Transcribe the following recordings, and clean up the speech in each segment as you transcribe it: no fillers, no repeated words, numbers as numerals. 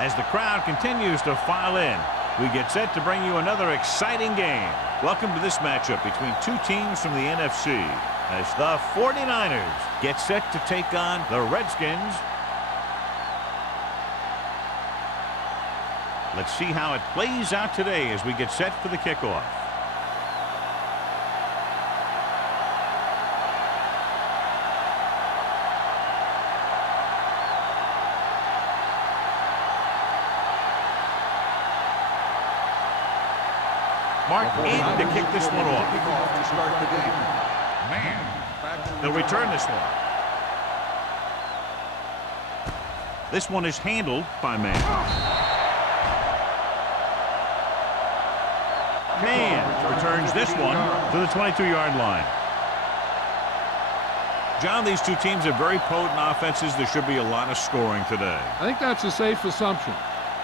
As the crowd continues to file in, we get set to bring you another exciting game. Welcome to this matchup between two teams from the NFC as the 49ers get set to take on the Redskins. Let's see how it plays out today as we get set for the kickoff. Mark in to kick this one off. Man, they'll return this one. This one is handled by Man. Man returns this one to the 22-yard line. John, these two teams are very potent offenses. There should be a lot of scoring today. I think that's a safe assumption.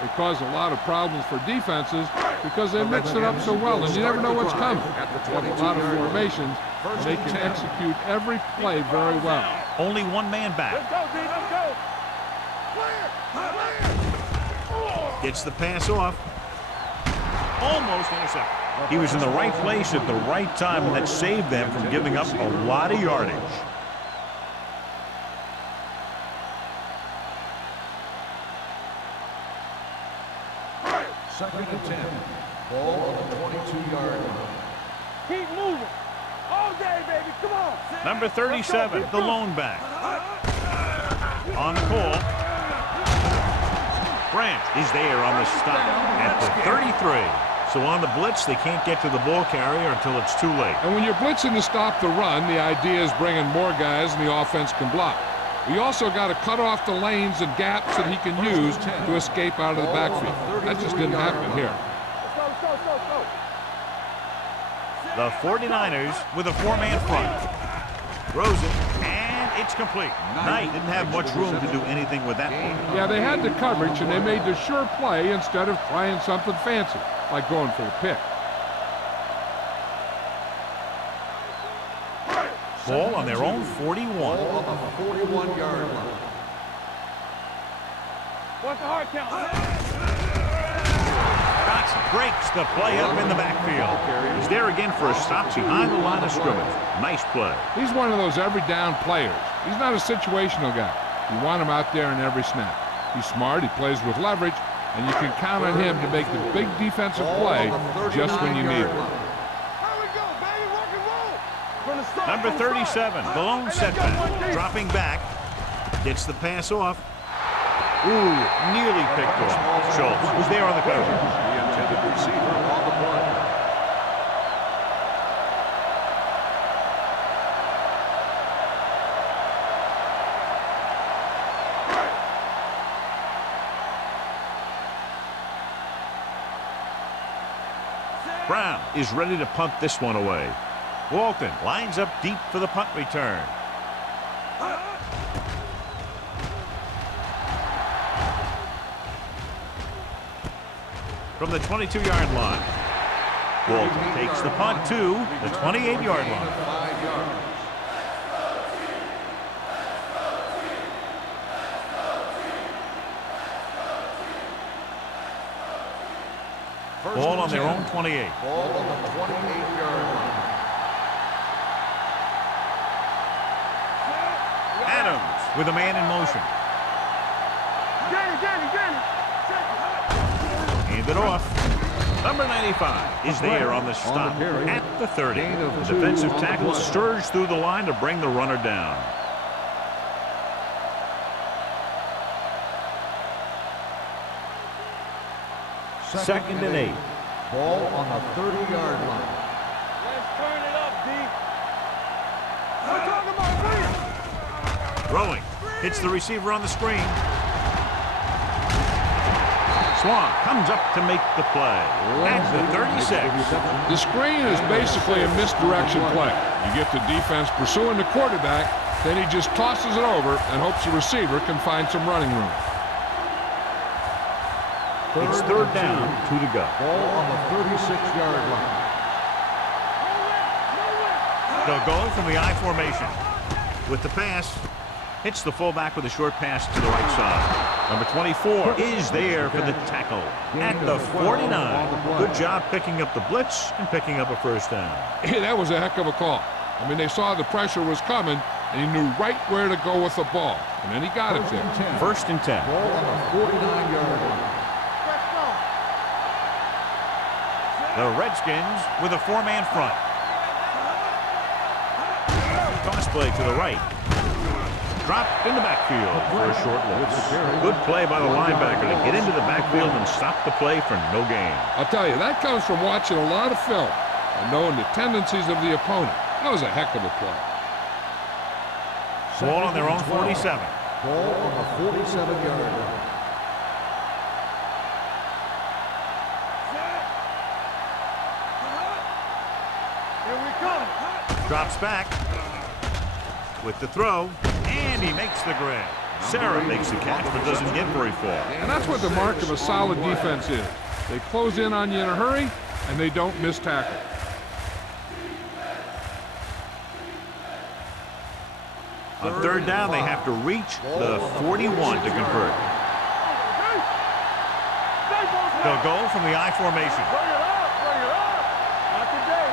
They cause a lot of problems for defenses because they mix it up so well, and you never know what's coming. They have a lot of formations, and they can execute every play very well. Only one man back. Let's go, D, let's go. Clear. Gets the pass off. Almost intercepted. He was in the right place at the right time, and that saved them from giving up a lot of yardage. Second and 10. Ball on the 22-yard line. Keep moving. All day, baby. Come on. Number 37, the lone back. On the call. Branch is there on the stop at the 33. So on the blitz, they can't get to the ball carrier until it's too late. And when you're blitzing to stop the run, the idea is bringing more guys and the offense can block. We also got to cut off the lanes and gaps that he can use to escape out of the backfield. That just didn't happen here. The 49ers with a four-man front. Throws it, and it's complete. Knight didn't have much room to do anything with that one. Yeah, they had the coverage, and they made the sure play instead of trying something fancy, like going for the pick. Ball on their own 41. Ball on the 41-yard line. What's the hard count? Cox breaks the play up in the backfield. He's there again for a stop behind the line of scrimmage. Nice play. He's one of those every down players. He's not a situational guy. You want him out there in every snap. He's smart, he plays with leverage, and you can count on him to make the big defensive play just when you need it. Number 37, the lone setback, dropping back, gets the pass off. Ooh, nearly picked off. Schultz was there on the coverage. The intended receiver on the play. Brown is ready to punt this one away. Walton lines up deep for the punt return. From the 22-yard line, Walton takes the punt to the 28-yard line. 5 yards. Ball on their own 28. Ball on the 28-yard line. Adams with a man in motion. Hand it off. Number 95 is there on the stop at the 30. The defensive tackle surged through the line to bring the runner down. Second and 8. Ball on the 30-yard line. Let's turn it up, D. Throwing. Hits the receiver on the screen. Swan comes up to make the play. At the 36. The screen is basically a misdirection play. You get the defense pursuing the quarterback, then he just tosses it over and hopes the receiver can find some running room. It's third down, 2 to go. Ball on the 36-yard line. They'll go from the I formation. With the pass, hits the fullback with a short pass to the right side. Number 24 is there for the tackle at the 49. Good job picking up the blitz and picking up a first down. Hey, that was a heck of a call. I mean, they saw the pressure was coming, and he knew right where to go with the ball. And then he got it there. First and 10. Ball on the 49-yard line. The Redskins with a 4-man front. Toss play to the right. Dropped in the backfield for a short loss. Good play by the linebacker to get into the backfield and stop the play for no gain. I'll tell you, that comes from watching a lot of film and knowing the tendencies of the opponent. That was a heck of a play. Ball on their own 47. Ball on the 47-yard line. Here we come. Drops back with the throw, and he makes the grab. Sarah makes the catch, but doesn't get very far. And that's what the mark of a solid defense is. They close in on you in a hurry, and they don't miss tackle. On third down, they have to reach the 41 to convert. They'll go from the I formation. Bring it up, bring it up. Not today.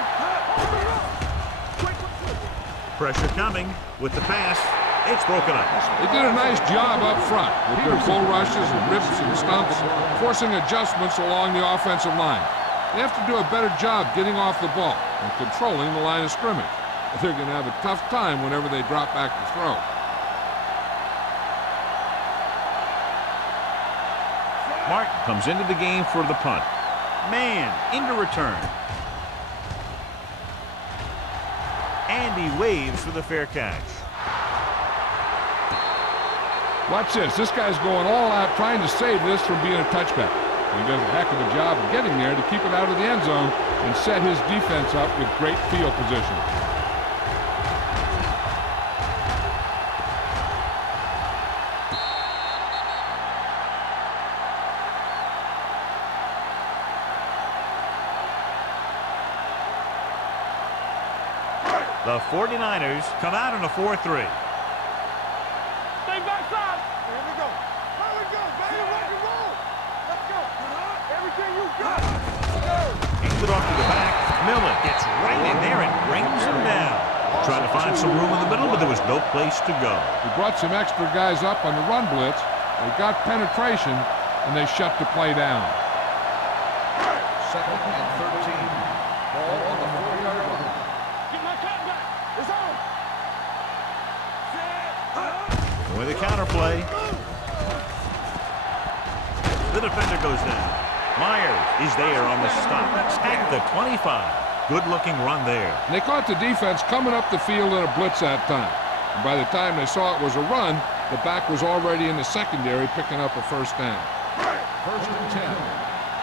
Pressure coming with the pass. It's broken up. They did a nice job up front with their bull rushes and rips and stumps, forcing adjustments along the offensive line. They have to do a better job getting off the ball and controlling the line of scrimmage. They're going to have a tough time whenever they drop back to throw. Martin comes into the game for the punt. Man into return. And he waves for the fair catch. Watch this. This guy's going all out trying to save this from being a touchback. He does a heck of a job of getting there to keep it out of the end zone and set his defense up with great field position. The 49ers come out in a 4-3. Stay backside. Here we go. Here we go, baby. Rock and roll. Let's go. Everything you got. Hands it off to the back. Miller gets right in there and brings him down. Trying to find some room in the middle, but there was no place to go. He brought some extra guys up on the run blitz. They got penetration, and they shut the play down. Second and 13. Ball on the 4-yard line. Get my cat back. It's on. With a counter play. The defender goes down. Myers is there on the stop at the 25. Good-looking run there. And they caught the defense coming up the field in a blitz that time. And by the time they saw it was a run, the back was already in the secondary picking up a first down. First and 10.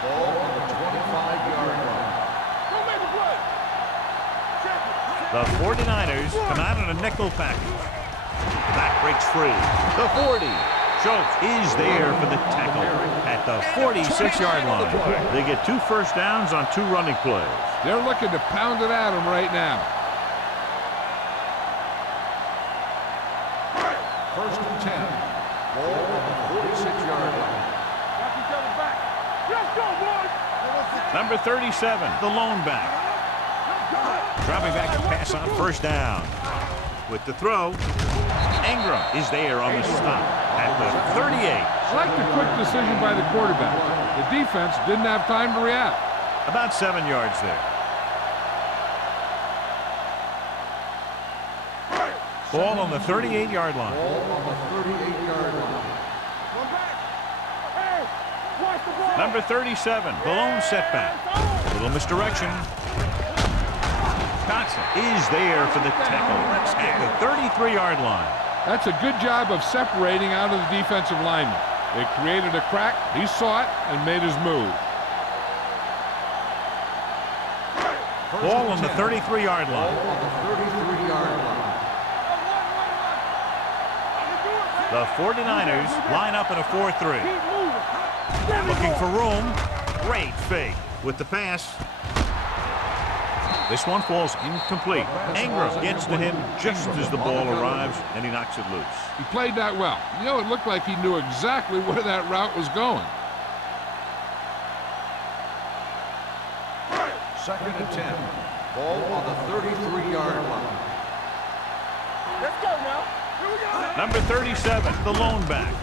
Ball on the 25-yard line. Don't make a play. Check it. The 49ers come out in a nickel package. Back breaks free. The 40. Schultz is there for the tackle at the 46-yard line. They get 2 first downs on 2 running plays. They're looking to pound it at him right now. First and 10. Ball on the 46-yard line. Watch each other back. Let's go, boys. Number 37, the lone back. Dropping back to pass on first down. With the throw, Ingram is there on the stop at the 38. I like the quick decision by the quarterback. The defense didn't have time to react. About 7 yards there. Ball on the 38-yard line. Ball on the 38-yard line. One back. Hey, watch the ball. Number 37, the lone setback. Little misdirection. Johnson is there for the tackle at the 33-yard line. That's a good job of separating out of the defensive lineman. They created a crack, he saw it, and made his move. Ball on the 33-yard line. Ball on the 33-yard line. The 49ers line up in a 4-3. Keep moving. Looking for room. Great fake with the pass. This one falls incomplete. Ingram gets to him just as the ball arrives, and he knocks it loose. He played that well. You know, it looked like he knew exactly where that route was going. 2nd and 10. Ball on the 33-yard line. Let's go now. Here we go. Number 37, the lone back.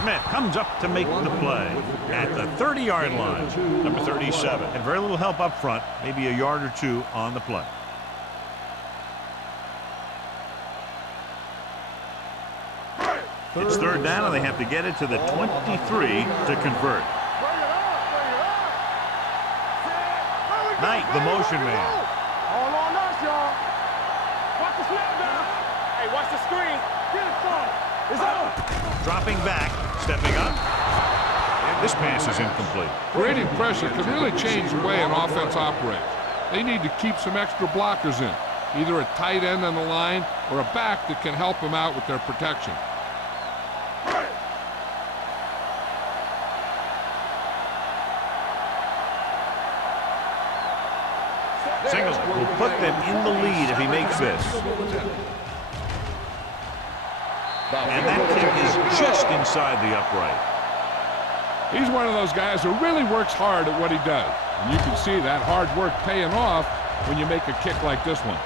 Smith comes up to make the play at the 30-yard line. Number 37. And very little help up front, maybe a yard or two on the play. It's 3rd down, and they have to get it to the 23 to convert. Knight, the motion man. All on us, y'all. Watch the snap down. Hey, watch the screen. Get it, son. It's on. Dropping back, stepping up. This pass is incomplete. Creating pressure can really change the way an offense operates. They need to keep some extra blockers in, either a tight end on the line or a back that can help them out with their protection. Singleton will put them in the lead if he makes this. And that kick is just inside the upright. He's one of those guys who really works hard at what he does. And you can see that hard work paying off when you make a kick like this one.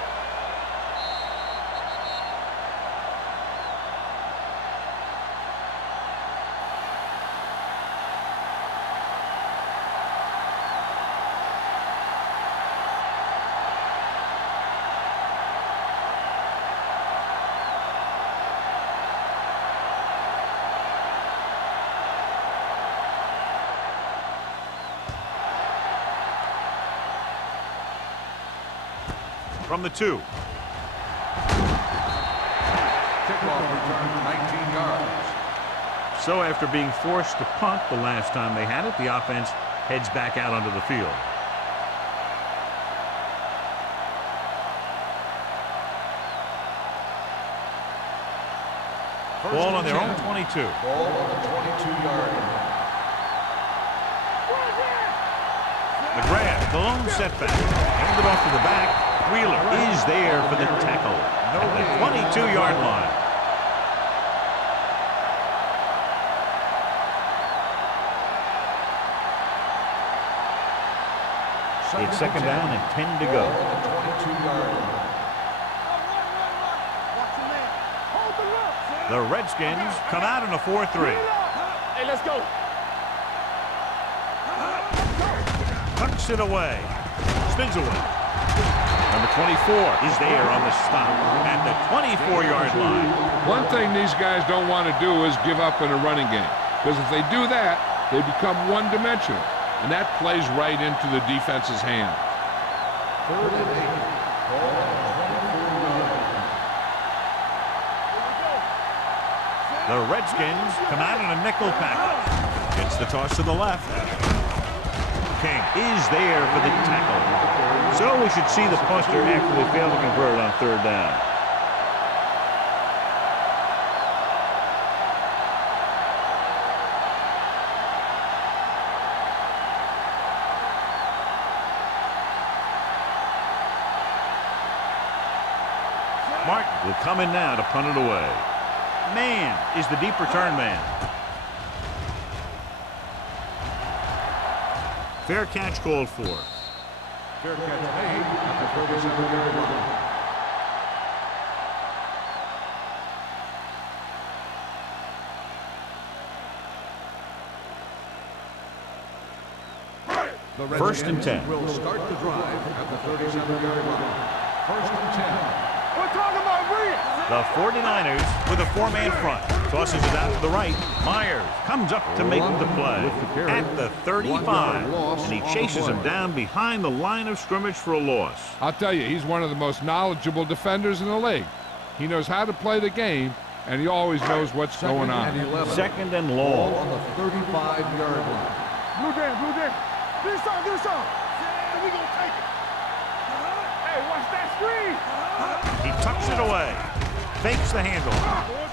From the 2. Kickoff return 19 yards. So after being forced to punt the last time they had it, the offense heads back out onto the field. Ball on their own 22. Ball on the 22-yard line. McGrath, the lone setback. Handed off to the back. Wheeler is there for the tackle at the 22-yard line. It's 2nd down and 10 to go. The Redskins come out in a 4-3. Hey, let's go. Tucks it away. Spins away. Number 24 is there on the stop at the 24-yard line. One thing these guys don't want to do is give up in a running game, because if they do that, they become one-dimensional, and that plays right into the defense's hand. 3rd and 8. Ball on the 24-yard line. The Redskins come out in a nickel package. Gets the toss to the left. King is there for the tackle. So we should see the punter after they fail to convert on 3rd down. Martin will come in now to punt it away. Man is the deep return man. Fair catch called for. Fair catch made at the 37-yard line. The 1st and 10. Will start the drive at the 37-yard line. 1st and 10. We're talking about Reed. The 49ers with a 4-man front. Tosses it out to the right. Myers comes up to make the play at the 35. And he chases him down behind the line of scrimmage for a loss. I'll tell you, he's one of the most knowledgeable defenders in the league. He knows how to play the game, and he always knows what's going on. 2nd and Ball long. on the 35-yard line. Blue Dan. Get us on. Yeah, we gonna take it. Hey, watch that screen. He tucks it away. Fakes the handle.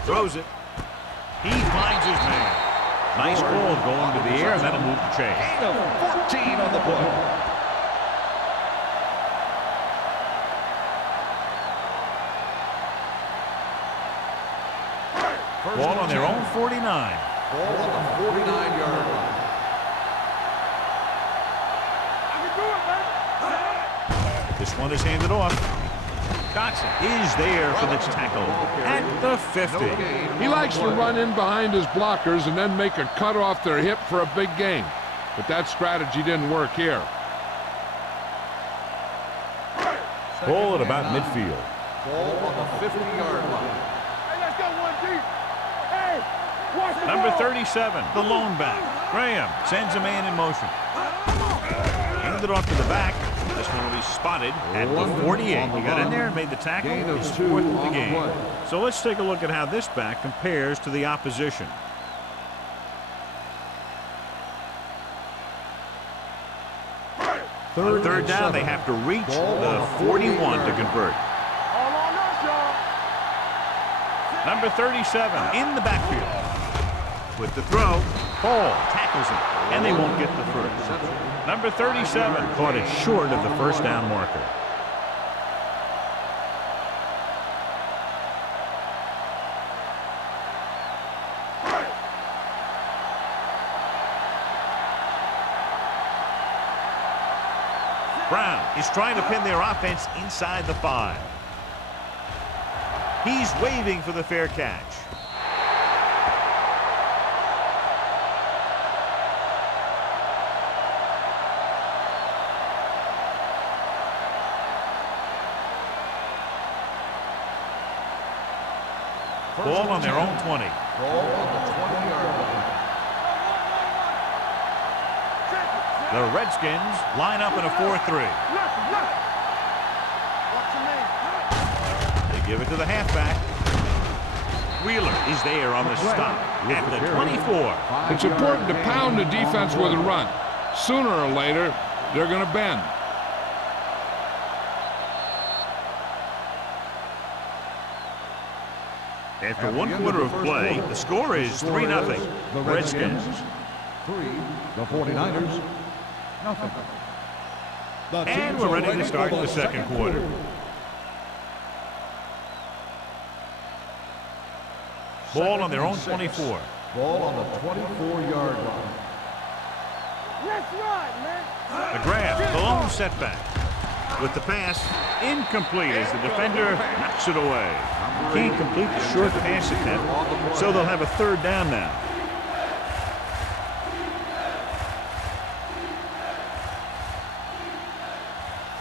Throws it. He finds his man. Nice ball going to the air, and that'll move the chain. Gain of 14 on the play. Ball on their own 49. Ball on the 49-yard line. This one is handed off. Dotson is there for the tackle at the 50. He likes to run in behind his blockers and then make a cut off their hip for a big gain. But that strategy didn't work here. Ball at about midfield. Ball on the 50-yard line. Hey, let's go one deep. Hey, watch the Number ball. 37, the lone back. Graham sends a man in motion. Handed off to the back. This one will be spotted at the 48. He got in there and made the tackle. Gain of His 2 fourth of the on the game. play. So let's take a look at how this back compares to the opposition. On third down, they have to reach the 41 to convert. All on us, y'all. Number 37 in the backfield. With the throw, Paul tackles him, and they won't get the first. Number 37 caught it short of the first down marker. Brown is trying to pin their offense inside the 5. He's waving for the fair catch. Ball on their own 20. Ball on the 20-yard line. The Redskins line up in a 4-3. They give it to the halfback. Wheeler is there on the stop at the 24. It's important to pound the defense with a run. Sooner or later, they're going to bend. After 1 quarter of play, the score is 3-0. The Redskins. 3, the 49ers, nothing. And we're ready to start the second quarter. Ball on their own 24. Ball on the 24-yard line. Let's run, man. The grab, the lone setback. With the pass, incomplete as the defender knocks it away. Can't complete the short pass attempt, so they'll have a third down now.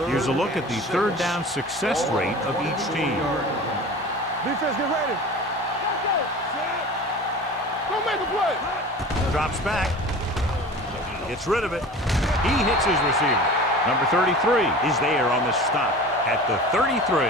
Here's a look at the third down success rate of each team. Defense, get ready. Go make a play. Drops back. Gets rid of it. He hits his receiver. Number 33 is there on the stop at the 33.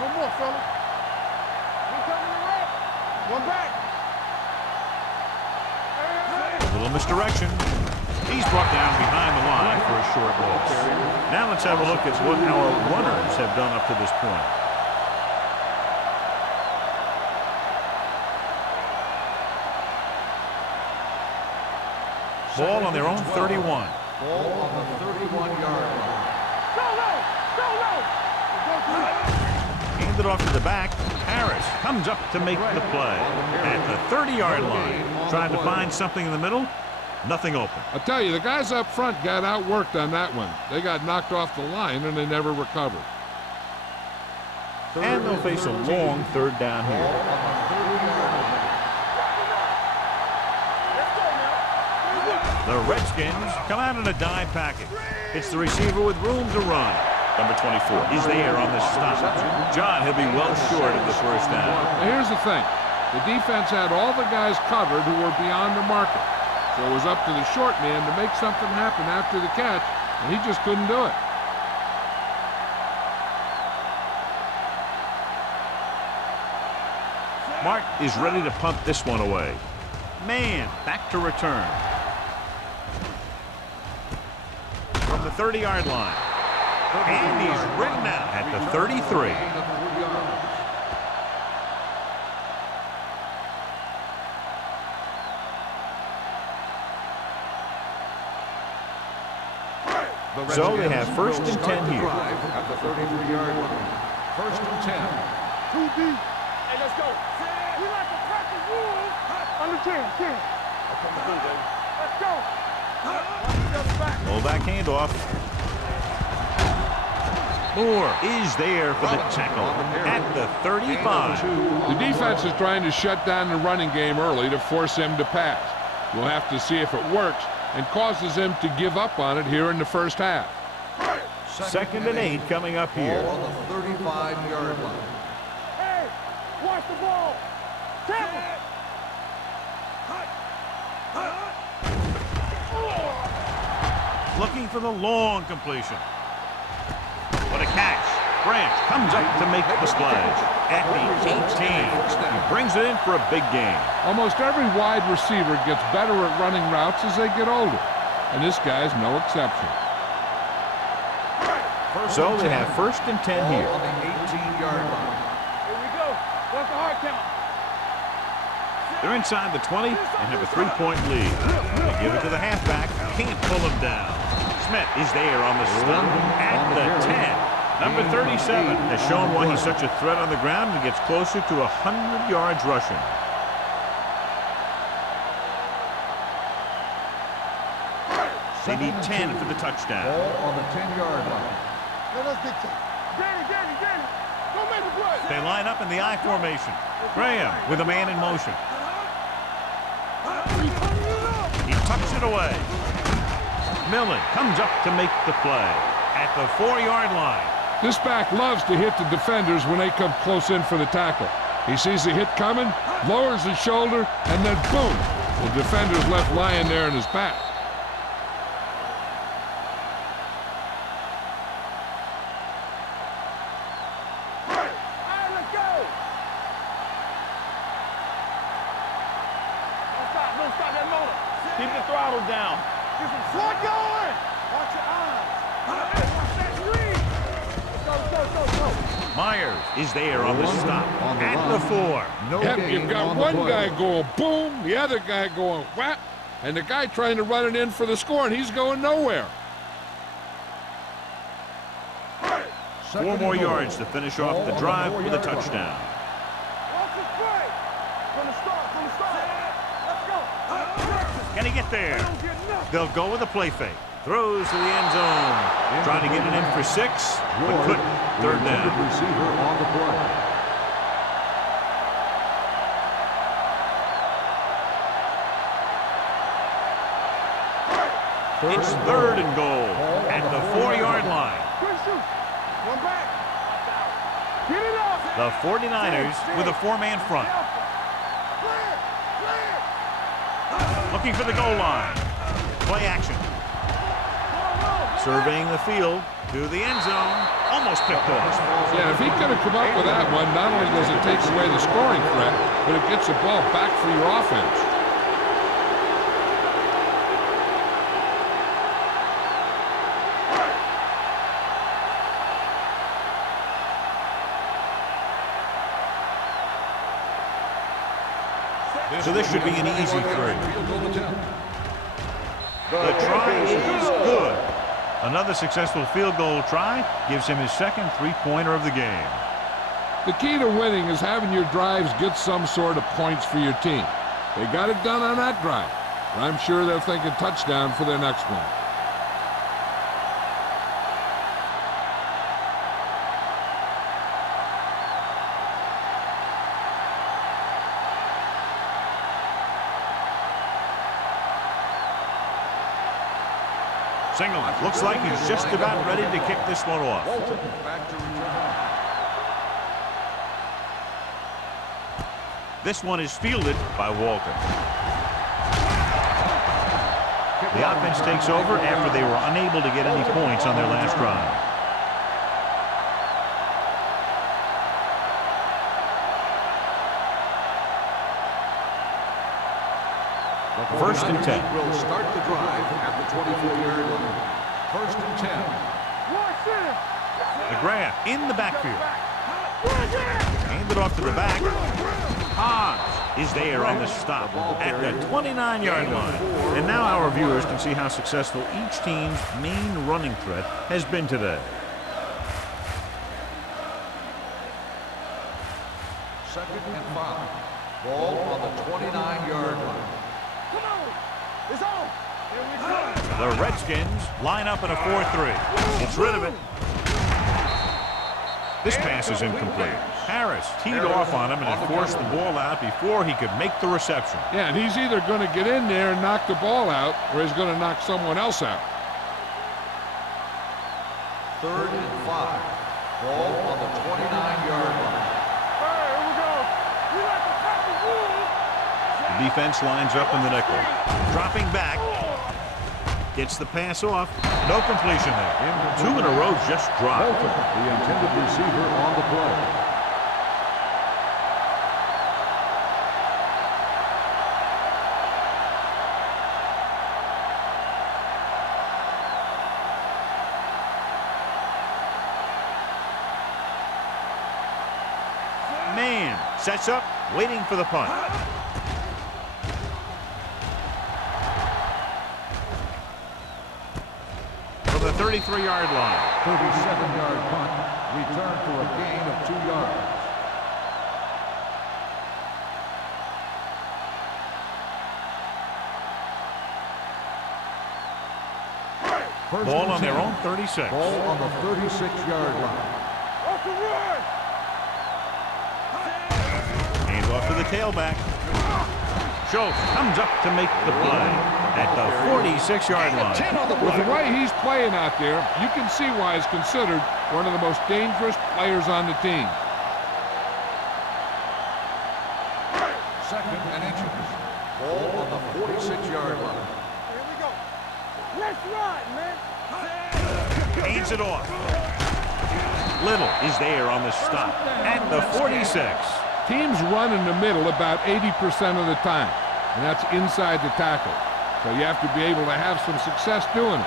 One more, fella. One coming to right. One back. A little misdirection. He's brought down behind the line for a short loss. Now let's have a look at what our runners have done up to this point. Ball on their own 31. Ball on the 31-yard line. Go low. Go low. Handed off to the back. Harris comes up to make the play at the 30-yard line. Trying to find something in the middle. Nothing open. I tell you, the guys up front got outworked on that one. They got knocked off the line and they never recovered. And they'll face a long third down here. The Redskins come out in a dime package. It's the receiver with room to run. Number 24 is there on the stop. John, he'll be well short of the first down. Now, here's the thing. The defense had all the guys covered who were beyond the marker. So it was up to the short man to make something happen after the catch, and he just couldn't do it. Mark is ready to punt this one away. Man, back to return. From the 30-yard line. And he's ridden out at the 33. So they have first and 10 here. At the 33-yard line. First and 10. Too deep. Hey, let's go. We like to practice rules. Under 10. Let's go. Fullback handoff. Moore is there for the tackle at the 35. The defense is trying to shut down the running game early to force him to pass. We'll have to see if it works and causes him to give up on it here in the first half. Second and 8 coming up here. Ball on the 35-yard line. Hey, watch the ball. Tackle. Looking for the long completion. What a catch. Branch comes up to make the splash at the 18. He brings it in for a big gain. Almost every wide receiver gets better at running routes as they get older, and this guy's no exception. So they have first and 10 here. On the 18-yard line. Here we go. What's the hard count? They're inside the 20 and have a 3-point lead. They give it to the halfback. Can't pull him down. Smith is there on the stop at the 10. Number 37 has shown why he's such a threat on the ground and gets closer to 100 yards rushing. They need 10 for the touchdown. Ball on the 10-yard line. Let us dictate. Danny. Don't make the play. They line up in the I formation. Graham with a man in motion. He tucks it away. Millen comes up to make the play at the 4-yard line. This back loves to hit the defenders when they come close in for the tackle. He sees the hit coming, lowers his shoulder, and then boom, the defender's left lying there in his back. Let's go. Don't stop that motor. Keep the throttle down. Get some slot going. Watch your eyes. Watch that screen. Let's go. Myers is there on the stop at the 4. No Yep, gain you've got on the one play. guy going boom, the other guy going whap, and the guy trying to run it in for the score, and he's going nowhere. 4 more yards to finish off the drive with a touchdown. Watch this play. From the start. Let's go. Can he get there? Don't get nothing. They'll go with a play fake. Throws to the end zone. Trying to get it in for 6, but couldn't. Third down. Receiver on the play. It's 3rd and goal at the 4-yard line. Quick shoot. One back. Get it up. The 49ers with a 4-man front. Clear. Looking for the goal line. Play action. Surveying the field to the end zone. Almost picked off. Yeah, if he could have come up with that one, not only does it take away the scoring threat, but it gets the ball back for your offense. So this should be an easy 3. The try is good. Another successful field goal try gives him his second 3-pointer of the game. The key to winning is having your drives get some sort of points for your team. They got it done on that drive. I'm sure they're thinking touchdown for their next one. Single looks like he's just about ready to kick this one off. Back to return. This one is fielded by Walter. The offense takes over after they were unable to get any points on their last drive. First and 10. Will start the drive at the 24-yard line. First and 10. McGrath in the backfield. Handed off to the back. Hans is there on the stop at the 29-yard line. And now our viewers can see how successful each team's main running threat has been today. Second and 5. Ball on the 29-yard line. Come on. It's on. Here we go. The Redskins line up in a 4-3. It's rid of it. This pass is incomplete. Harris teed off on him and had forced the ball out before he could make the reception. Yeah, and he's either going to get in there and knock the ball out, or he's going to knock someone else out. Third and 5. Ball on the 29-yard line. Hey, here we go. We like to cut the wood. The defense lines up in the nickel. Dropping back. Gets the pass off. No completion there. 2 in a row just dropped. The intended receiver on the play. Man sets up, waiting for the punt. From the 33-yard line. 37-yard punt. Return for a gain of 2 yards. Ball on their own 36. Ball on the 36-yard line. Off the run. Hands off to the tailback. Schultz comes up to make the play at the 46-yard line. With the way he's playing out there, you can see why he's considered one of the most dangerous players on the team. Second and inches. Ball on the 46-yard line. Here we go. Let's ride, man. Hands it off. Little is there on the stop at the 46. Teams run in the middle about 80% of the time, and that's inside the tackle. So you have to be able to have some success doing it.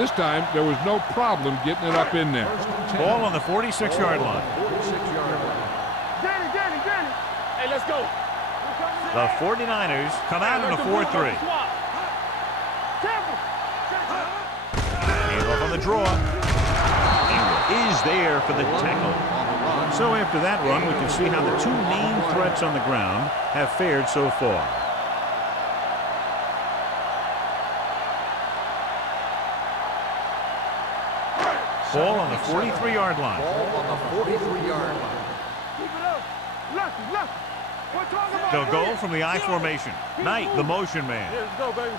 This time, there was no problem getting it up in there. Ball on the 46-yard line. 46-yard line. Danny. Hey, let's go. The 49ers come out in a 4-3. Careful. Hands off on the draw. Ingram is there for the tackle. So after that run, we can see how the 2 main threats on the ground have fared so far. Ball on the 43-yard line. Ball on the 43-yard line. Keep it up. Lucky. We're talking about They'll go from the I formation. Knight, the motion man. Here, let's go, baby.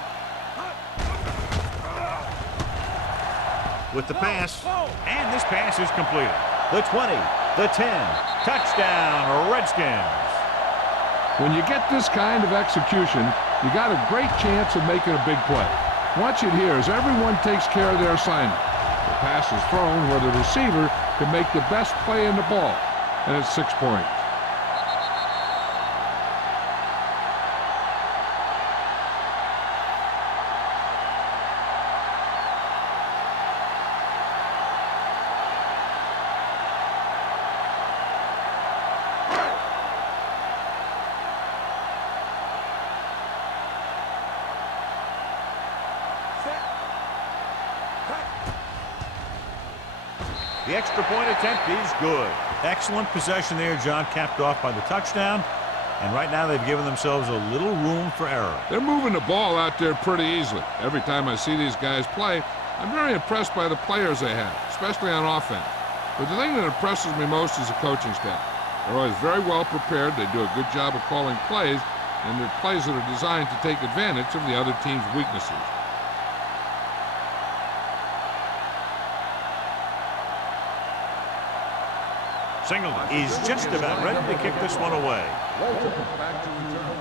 With the pass, and this pass is completed. The 20, the 10, touchdown, Redskins. When you get this kind of execution, you got a great chance of making a big play. Watch it here as everyone takes care of their assignment. The pass is thrown where the receiver can make the best play in the ball, and it's 6 points. The extra point attempt is good. Excellent possession there, John, capped off by the touchdown. And right now they've given themselves a little room for error. They're moving the ball out there pretty easily. Every time I see these guys play, I'm very impressed by the players they have, especially on offense. But the thing that impresses me most is the coaching staff. They're always very well prepared. They do a good job of calling plays, and they're plays that are designed to take advantage of the other team's weaknesses. Singleton is just about ready to kick this one away. Back to return.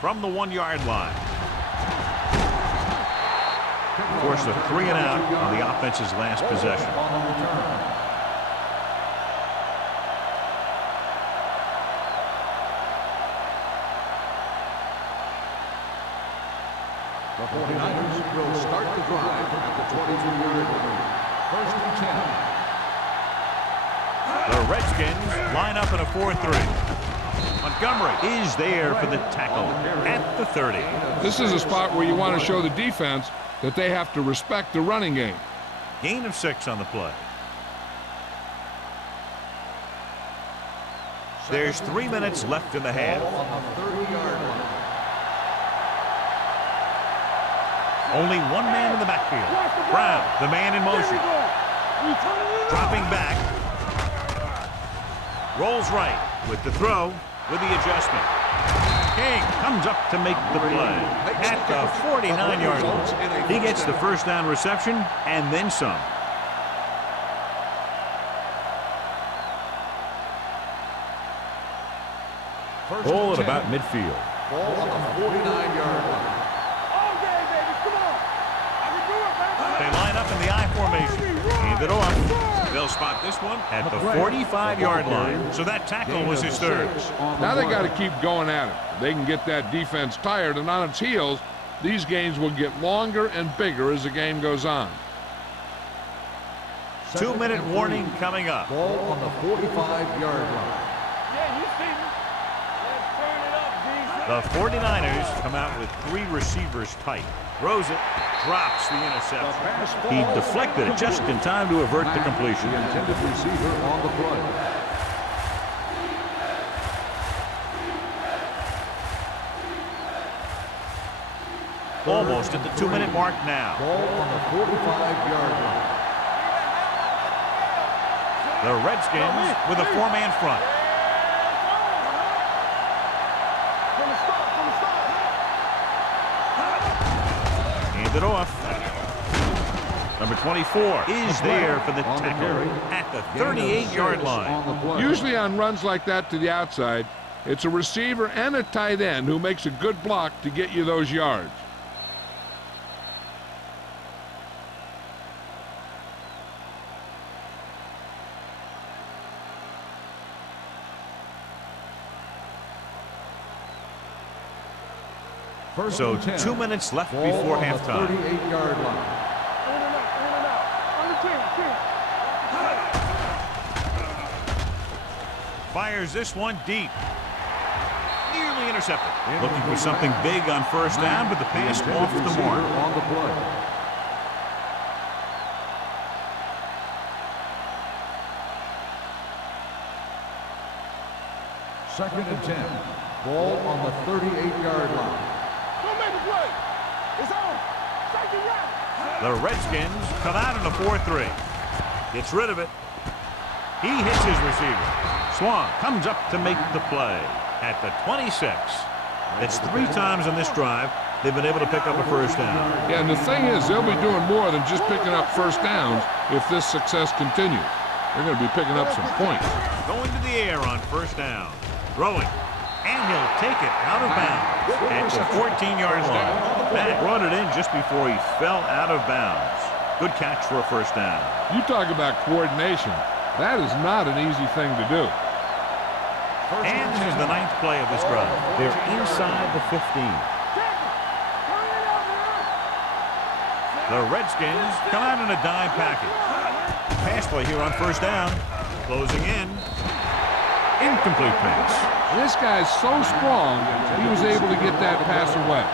From the 1-yard line. Forced a 3 and out on the offense's last possession. On the return. The 49ers will start the drive at the 22-yard line. First and 10. The Redskins line up in a 4-3. On Montgomery is there for the tackle at the 30. This is a spot where you want to show the defense that they have to respect the running game. Gain of 6 on the play. There's 3 minutes left in the half. Only one man in the backfield. Brown, the man in motion. Dropping back. Rolls right with the throw, with the adjustment. King comes up to make the play at the 49-yard line. He gets the first down reception and then some. Ball at about midfield. Ball on the 49-yard line. They line up in the I formation. Hand it off. They'll spot this one at the 45-yard line. So that tackle was his third. Now they got to keep going at it. They can get that defense tired and on its heels. These games will get longer and bigger as the game goes on. 2-minute warning coming up. Ball on the 45-yard line. The 49ers come out with 3 receivers tight. Throws it, drops the interception. He deflected it just in time to avert the completion. The intended receiver on the play. Almost at the 2-minute mark now. Ball on the 45-yard line. The Redskins with a 4-man front. Hand it off. Number 24 is there for the tackle at the 38-yard line. Usually on runs like that to the outside, it's a receiver and a tight end who makes a good block to get you those yards. So 2 minutes left before halftime. 38-yard line. Fires this one deep. Nearly intercepted. Looking for something big on first down, but the pass off the mark. On the play. Second and 10. Ball on the 38-yard line. Don't make a play. It's on. Take it right. The Redskins come out in a 4-3. Gets rid of it. He hits his receiver. Swan comes up to make the play at the 26. It's 3 times on this drive they've been able to pick up a first down. Yeah, and the thing is, they'll be doing more than just picking up first downs if this success continues. They're going to be picking up some points. Going to the air on first down. Throwing. And he'll take it out of bounds at the 14-yard line. Matt brought it in just before he fell out of bounds. Good catch for a first down. You talk about coordination. That is not an easy thing to do. And this is the 9th play of this drive. They're inside the 15. The Redskins come out in a dime package. Pass play here on first down. Closing in. Incomplete pass. This guy's so strong, he was able to get that pass away.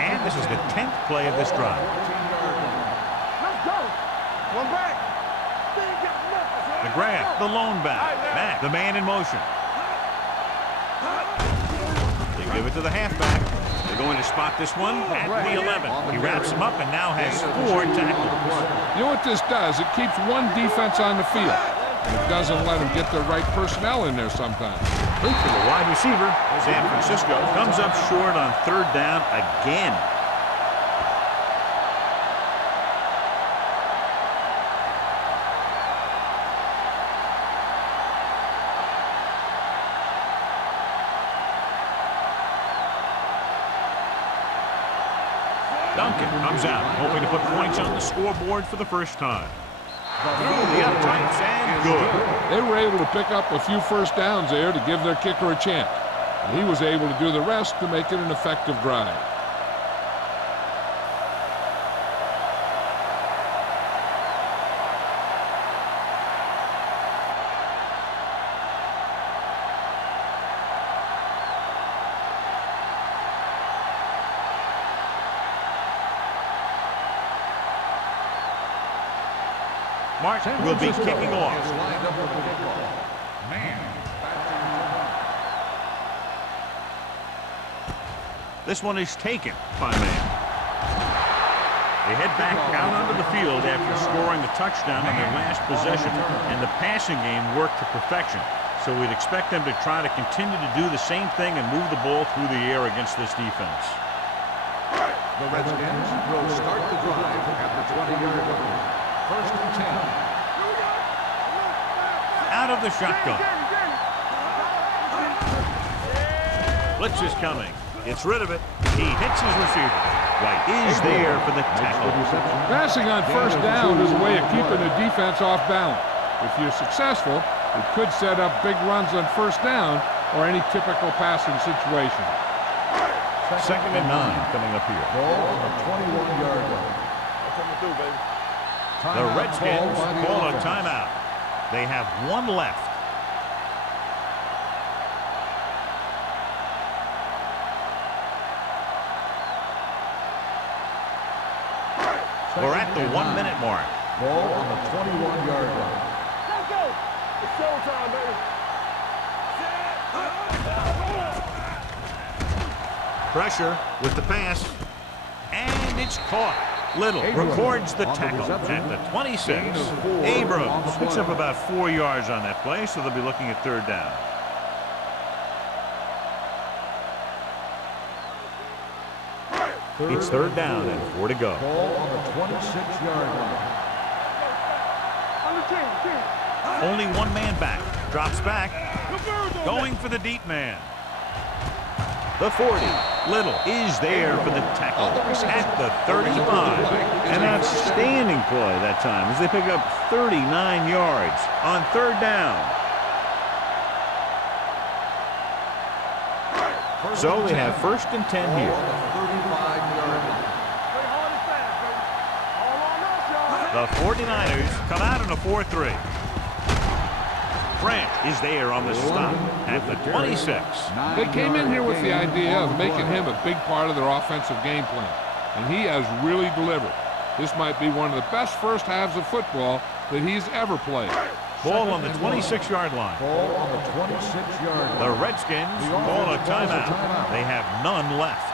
And this is the 10th play of this drive. Let's go. One back. McGrath, the lone back. Mack, the man in motion. They give it to the halfback. They're going to spot this one at the 11. He wraps him up and now has 4 tackles. You know what this does? It keeps one defense on the field. And it doesn't let them get the right personnel in there sometimes. For the wide receiver, San Francisco comes up short on 3rd down again. Duncan comes out, hoping to put points on the scoreboard for the first time. Through the up-tights and good. They were able to pick up a few first downs there to give their kicker a chance. And he was able to do the rest to make it an effective drive. Mark will be kicking off. Is lined up with the kickoff. Man. This one is taken by man. They head back out onto the field after scoring the touchdown on their last possession, and the passing game worked to perfection. So we'd expect them to try to continue to do the same thing and move the ball through the air against this defense. The Redskins will start the drive at the 20-yard line. First and 10. Out of the shotgun. Blitz is coming. Gets rid of it. He hits his receiver. White is there for the tackle. Passing on first down is a way of keeping the defense off balance. If you're successful, it could set up big runs on first down or any typical passing situation. Second and 9 coming up here. Ball on the 21-yard line. The Redskins call a timeout. They have one left. We're at the 1-minute mark. Ball on the 21-yard line. Let's go. It's showtime, baby. Pressure with the pass. And it's caught. Little records the tackle at the 26. Abrams picks up about 4 yards on that play, so they'll be looking at third down. It's third down and 4 to go. Ball on the 26-yard line. Only one man back. Drops back. Going for the deep man. The 40. Little is there for the tackle at the 35. An outstanding play that time as they pick up 39 yards on third down. So they have first and 10 Ball here. on the 35-yard line. The 49ers come out in a 4-3. Grant is there on the stop at the 26. They came in here with the idea of making him a big part of their offensive game plan, and he has really delivered. This might be one of the best first halves of football that he's ever played. Ball on the 26-yard line. Ball on the 26-yard line. The Redskins call a timeout. They have none left.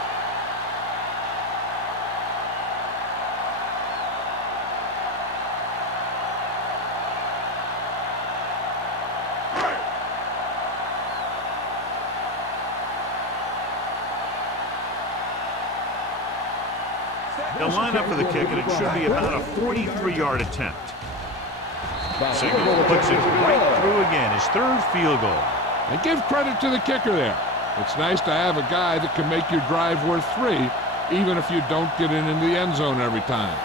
They'll line up for the kick, and it should be about a 43-yard attempt. Signal puts it right through again, his third field goal. And give credit to the kicker there. It's nice to have a guy that can make your drive worth 3, even if you don't get in the end zone every time.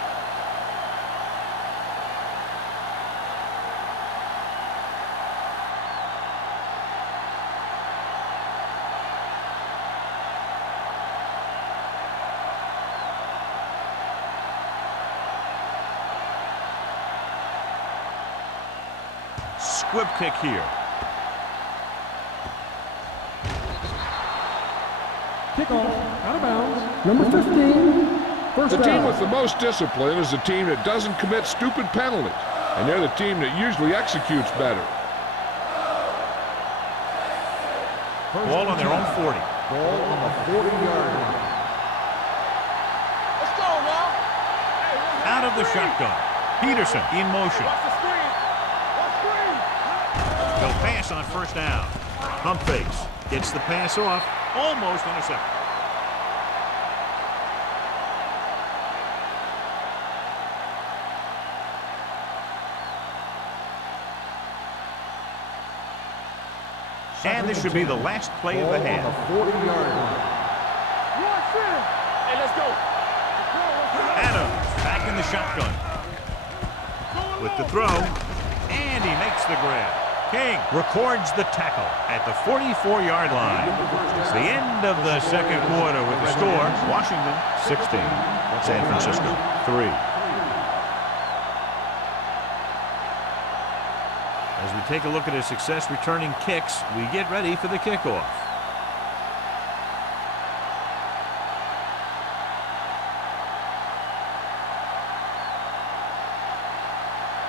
Squib kick here. Kickoff, out of bounds, number 15, The team with the most discipline is the team that doesn't commit stupid penalties, and they're the team that usually executes better. Ball on their own 40. Ball on the 40-yard line. Let's go now. Out of the shotgun. Peterson in motion. Watch the screen. Watch screen. They'll pass on first down. Pump fakes. Gets the pass off. Almost intercepted. And this should be the last play of the half. Ball on the 40-yard line. Hey, let's go. Adams back in the shotgun. With the throw. And he makes the grab. King records the tackle at the 44-yard line. It's the end of the second quarter with the score. Washington 16. San Francisco 3. As we take a look at his success returning kicks, we get ready for the kickoff.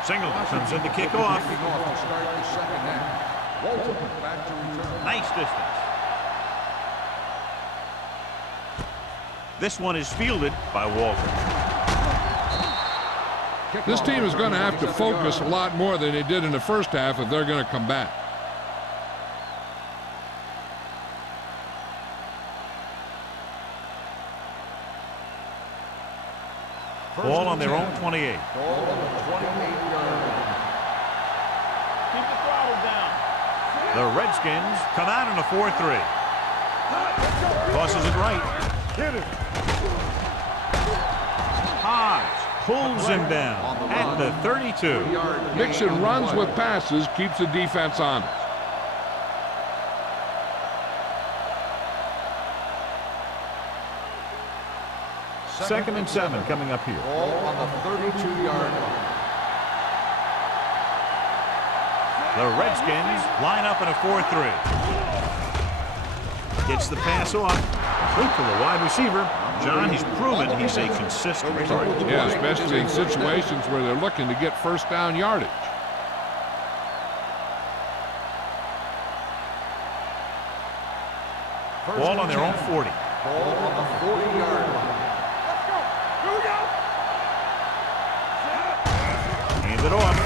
Singleton comes in to kick off. Kicking off to start the second half. Walton back to return. Nice distance. This one is fielded by Walton. This team is going to have to focus a lot more than they did in the first half if they're going to come back. Ball on their own 28. Ball on the 28-yard line. Keep the throttle down. The Redskins come out in a 4-3. Tosses it right. Hit it. Hodge pulls him down at the 32. Mixing runs with passes keeps the defense honest. Second and 7 coming up here. Ball on the 32-yard line. The Redskins line up in a 4-3. Gets the pass off. Complete to the wide receiver. John, he's proven he's a consistent target. Yeah, especially in situations where they're looking to get first down yardage. Ball on their own 40. Ball on the 40-yard line. Hands it off.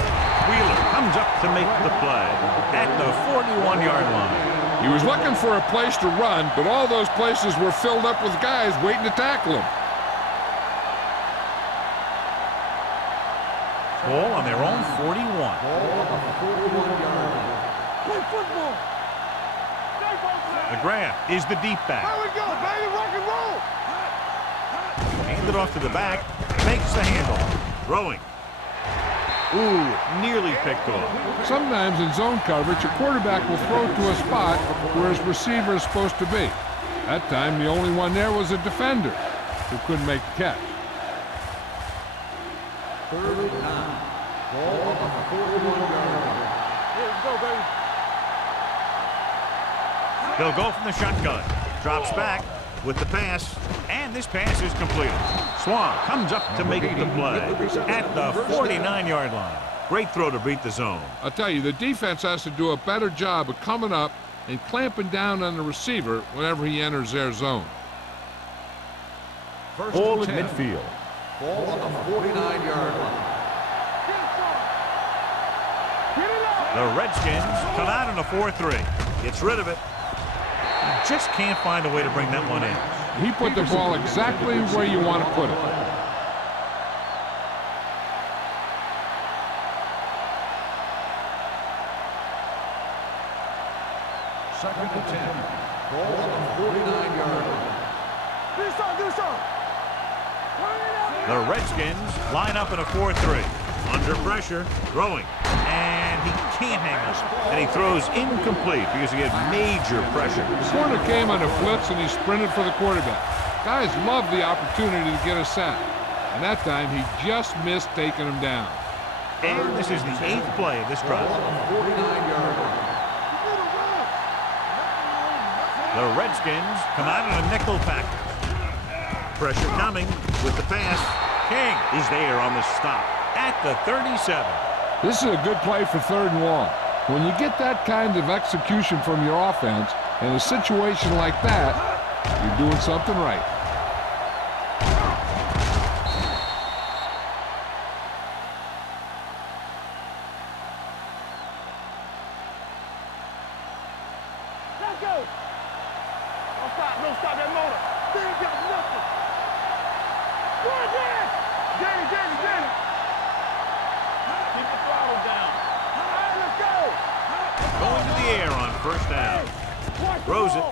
Wheeler comes up to make the play at the 41-yard line. He was looking for a place to run, but all those places were filled up with guys waiting to tackle him. Ball on their own 41. Ball on the 41-yard line. Play football. McGrath is the deep back. There we go, baby. Rock and roll. Hand it off to the back. Makes the handoff. Throwing. Ooh, nearly picked off. Sometimes in zone coverage, a quarterback will throw to a spot where his receiver is supposed to be. That time, the only one there was a defender who couldn't make the catch. Third and 9. Ball on the 41-yard line. Here we go, baby. He'll go from the shotgun. Drops back with the pass, and this pass is completed. Swan comes up to make the play at the 49-yard line. Great throw to beat the zone. I'll tell you, the defense has to do a better job of coming up and clamping down on the receiver whenever he enters their zone. First Ball and at 10. midfield. Ball on the 49-yard line. The Redskins come out in a 4-3. Gets rid of it. Just can't find a way to bring that one in. He put the ball exactly where you want to put it. Second and 10. Ball on the 49-yard line. Do something. The Redskins line up in a 4-3. Under pressure, throwing. And he can't hang on. And he throws incomplete because he had major pressure. The corner came on a blitz and he sprinted for the quarterback. Guys love the opportunity to get a sack. And that time he just missed taking him down. And this is the 8th play of this drive. Ball on the 49-yard line. The Redskins come out in a nickel package. Pressure coming with the pass. King is there on the stop at the 37. This is a good play for 3rd and long. When you get that kind of execution from your offense in a situation like that, you're doing something right. Let's go. Don't stop that motor. They ain't got nothing. Go again. Danny. Keep the throttle down. All right, let's go. Going to the air on 1st down. Throws it.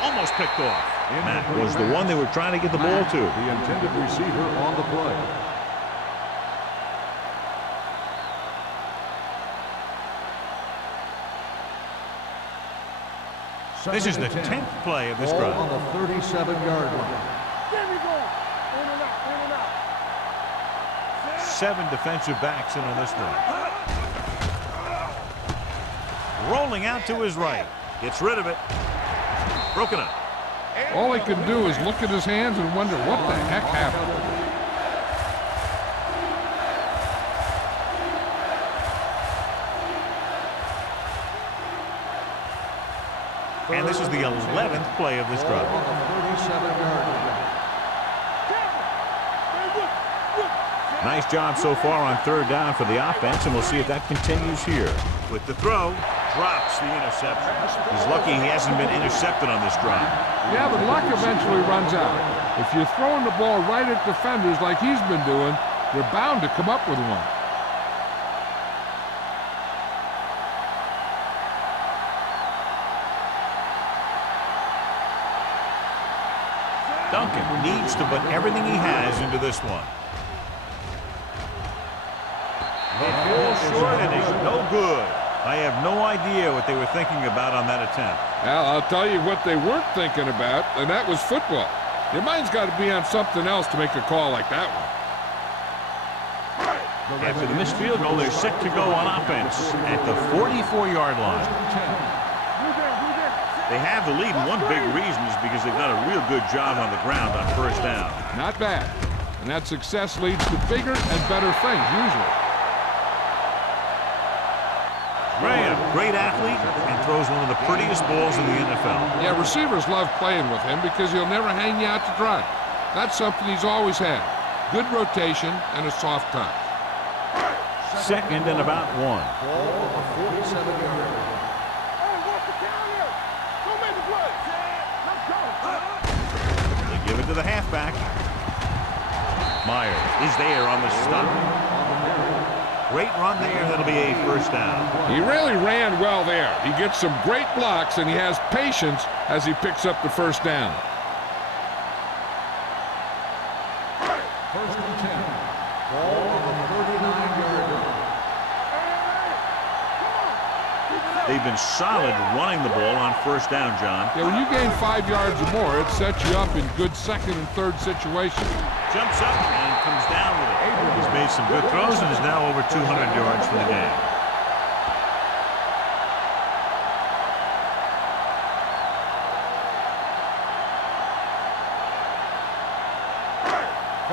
Almost picked off. That was the one they were trying to get the ball to. The intended receiver on the play. This is the 10th play of this drive. Ball on the 37-yard line. There we go. In and out. 7 defensive backs in on this one. Rolling out to his right. Gets rid of it. Broken up. All he can do is look at his hands and wonder what the heck happened. And this is the 11th play of this drive. On the 37-yard line. Nice job so far on third down for the offense, and we'll see if that continues here. With the throw, drops the interception. He's lucky he hasn't been intercepted on this drive. Yeah, but luck eventually runs out. If you're throwing the ball right at defenders like he's been doing, you're bound to come up with one. Duncan needs to put everything he has into this one. It falls short and is no good. I have no idea what they were thinking about on that attempt. Well, I'll tell you what they weren't thinking about, and that was football. Your mind's got to be on something else to make a call like that one. After the missed field goal, they're set to go on offense at the 44-yard line. They have the lead, and one big reason is because they've done a real good job on the ground on first down. Not bad. And that success leads to bigger and better things, usually. Graham, great athlete, and throws one of the prettiest balls in the NFL. Yeah, receivers love playing with him because he'll never hang you out to dry. That's something he's always had. Good rotation and a soft touch. Second and about 1. Ball on the 47-yard line. They give it to the halfback. Myers is there on the stop. Great run there. That'll be a first down. He really ran well there. He gets some great blocks, and he has patience as he picks up the first down. First and 10. Ball on the 39-yard line. They've been solid running the ball on first down, John. Yeah, when you gain 5 yards or more, it sets you up in good second and third situations. Jumps up and comes down with it. He's made some good throws and is now over 200 yards for the game.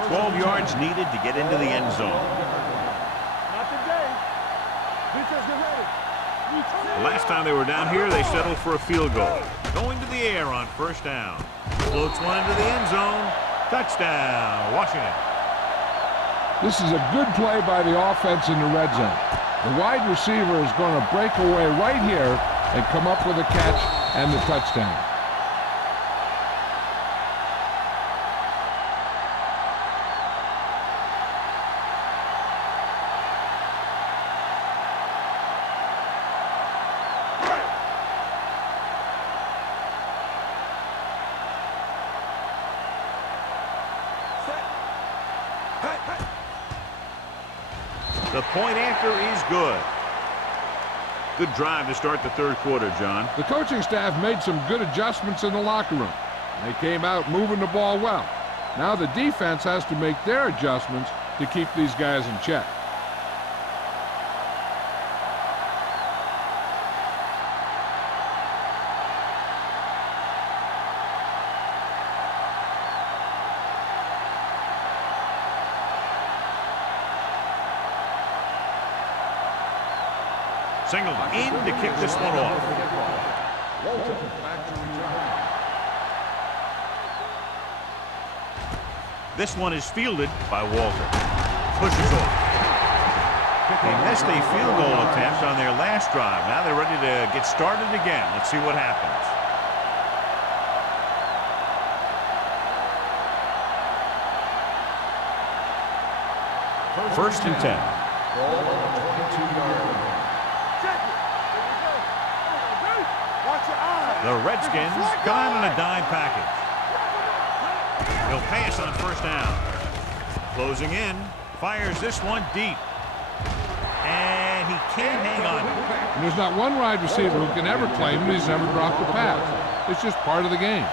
$12 yards needed to get into the end zone. Not today. Defense, get ready. The last time they were down here, they settled for a field goal. Going to the air on first down. Floats one into the end zone. Touchdown, Washington. This is a good play by the offense in the red zone. The wide receiver is going to break away right here and come up with a catch and the touchdown. The point after is good. Good drive to start the third quarter, John. The coaching staff made some good adjustments in the locker room. They came out moving the ball well. Now the defense has to make their adjustments to keep these guys in check. Singleton in to kick this one off. Walton back to return. This one is fielded by Walter. Pushes off. They missed a field goal attempt on their last drive. Now they're ready to get started again. Let's see what happens. First and 10. Ball on the 22-yard line. The Redskins come out in a dime package. He'll pass on first down. Closing in. Fires this one deep. And he can't hang on. And there's not one wide receiver who can ever claim that he's never dropped a pass. It's just part of the game.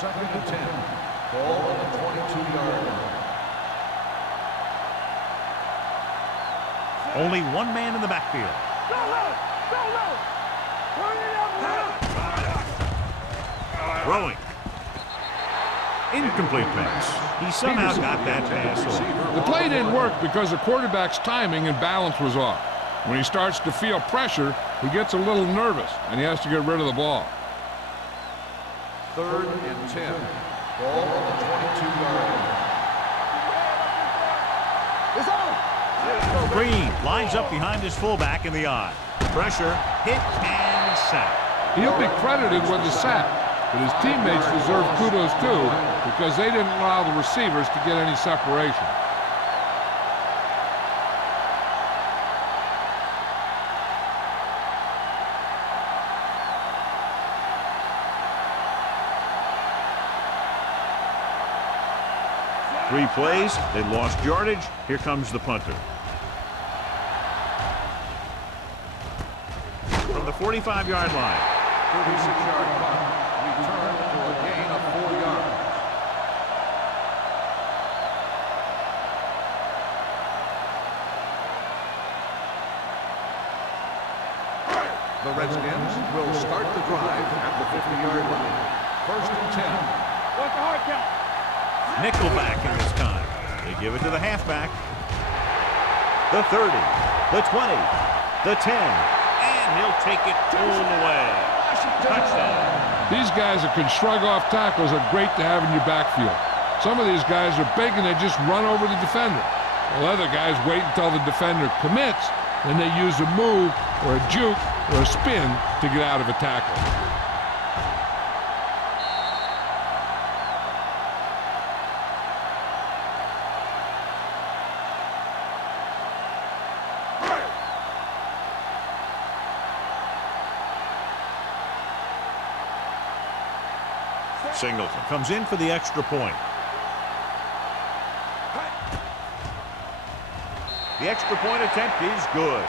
Second and 10. Ball on the 22-yard line. Only one man in the backfield. Throwing. Incomplete pass. He somehow got that pass off. The play didn't work because the quarterback's timing and balance was off. When he starts to feel pressure, he gets a little nervous, and he has to get rid of the ball. 3rd and 10. Ball on the 22-yard line. It's on. Green lines up behind his fullback in the I. Pressure, hit, and sack. He'll be credited with the sack, but his teammates deserve kudos too because they didn't allow the receivers to get any separation. Three plays, they lost yardage. Here comes the punter. From the 45-yard line. 36-yard punt. Return for a gain of 4 yards. The Redskins will start the drive at the 50-yard line. 1st and 10. What's the hard count? Nickelback in this time. They give it to the halfback. The 30, the 20, the 10, and he'll take it all the way. Touchdown. These guys that can shrug off tackles are great to have in your backfield. Some of these guys are big and they just run over the defender. While other guys wait until the defender commits, then they use a move or a juke or a spin to get out of a tackle. Singleton comes in for the extra point. The extra point attempt is good.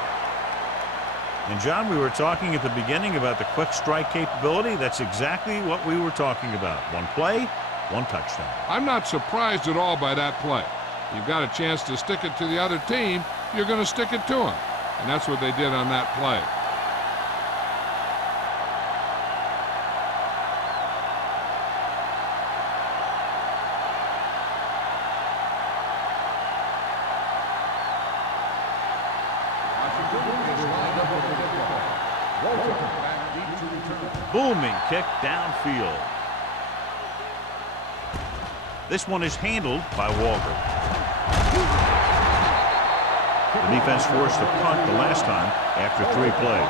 And John, we were talking at the beginning about the quick strike capability. That's exactly what we were talking about. One play, one touchdown. I'm not surprised at all by that play. You've got a chance to stick it to the other team, you're going to stick it to them. And that's what they did on that play. Booming kick downfield. This one is handled by Walker. The defense forced a punt the last time after 3 plays.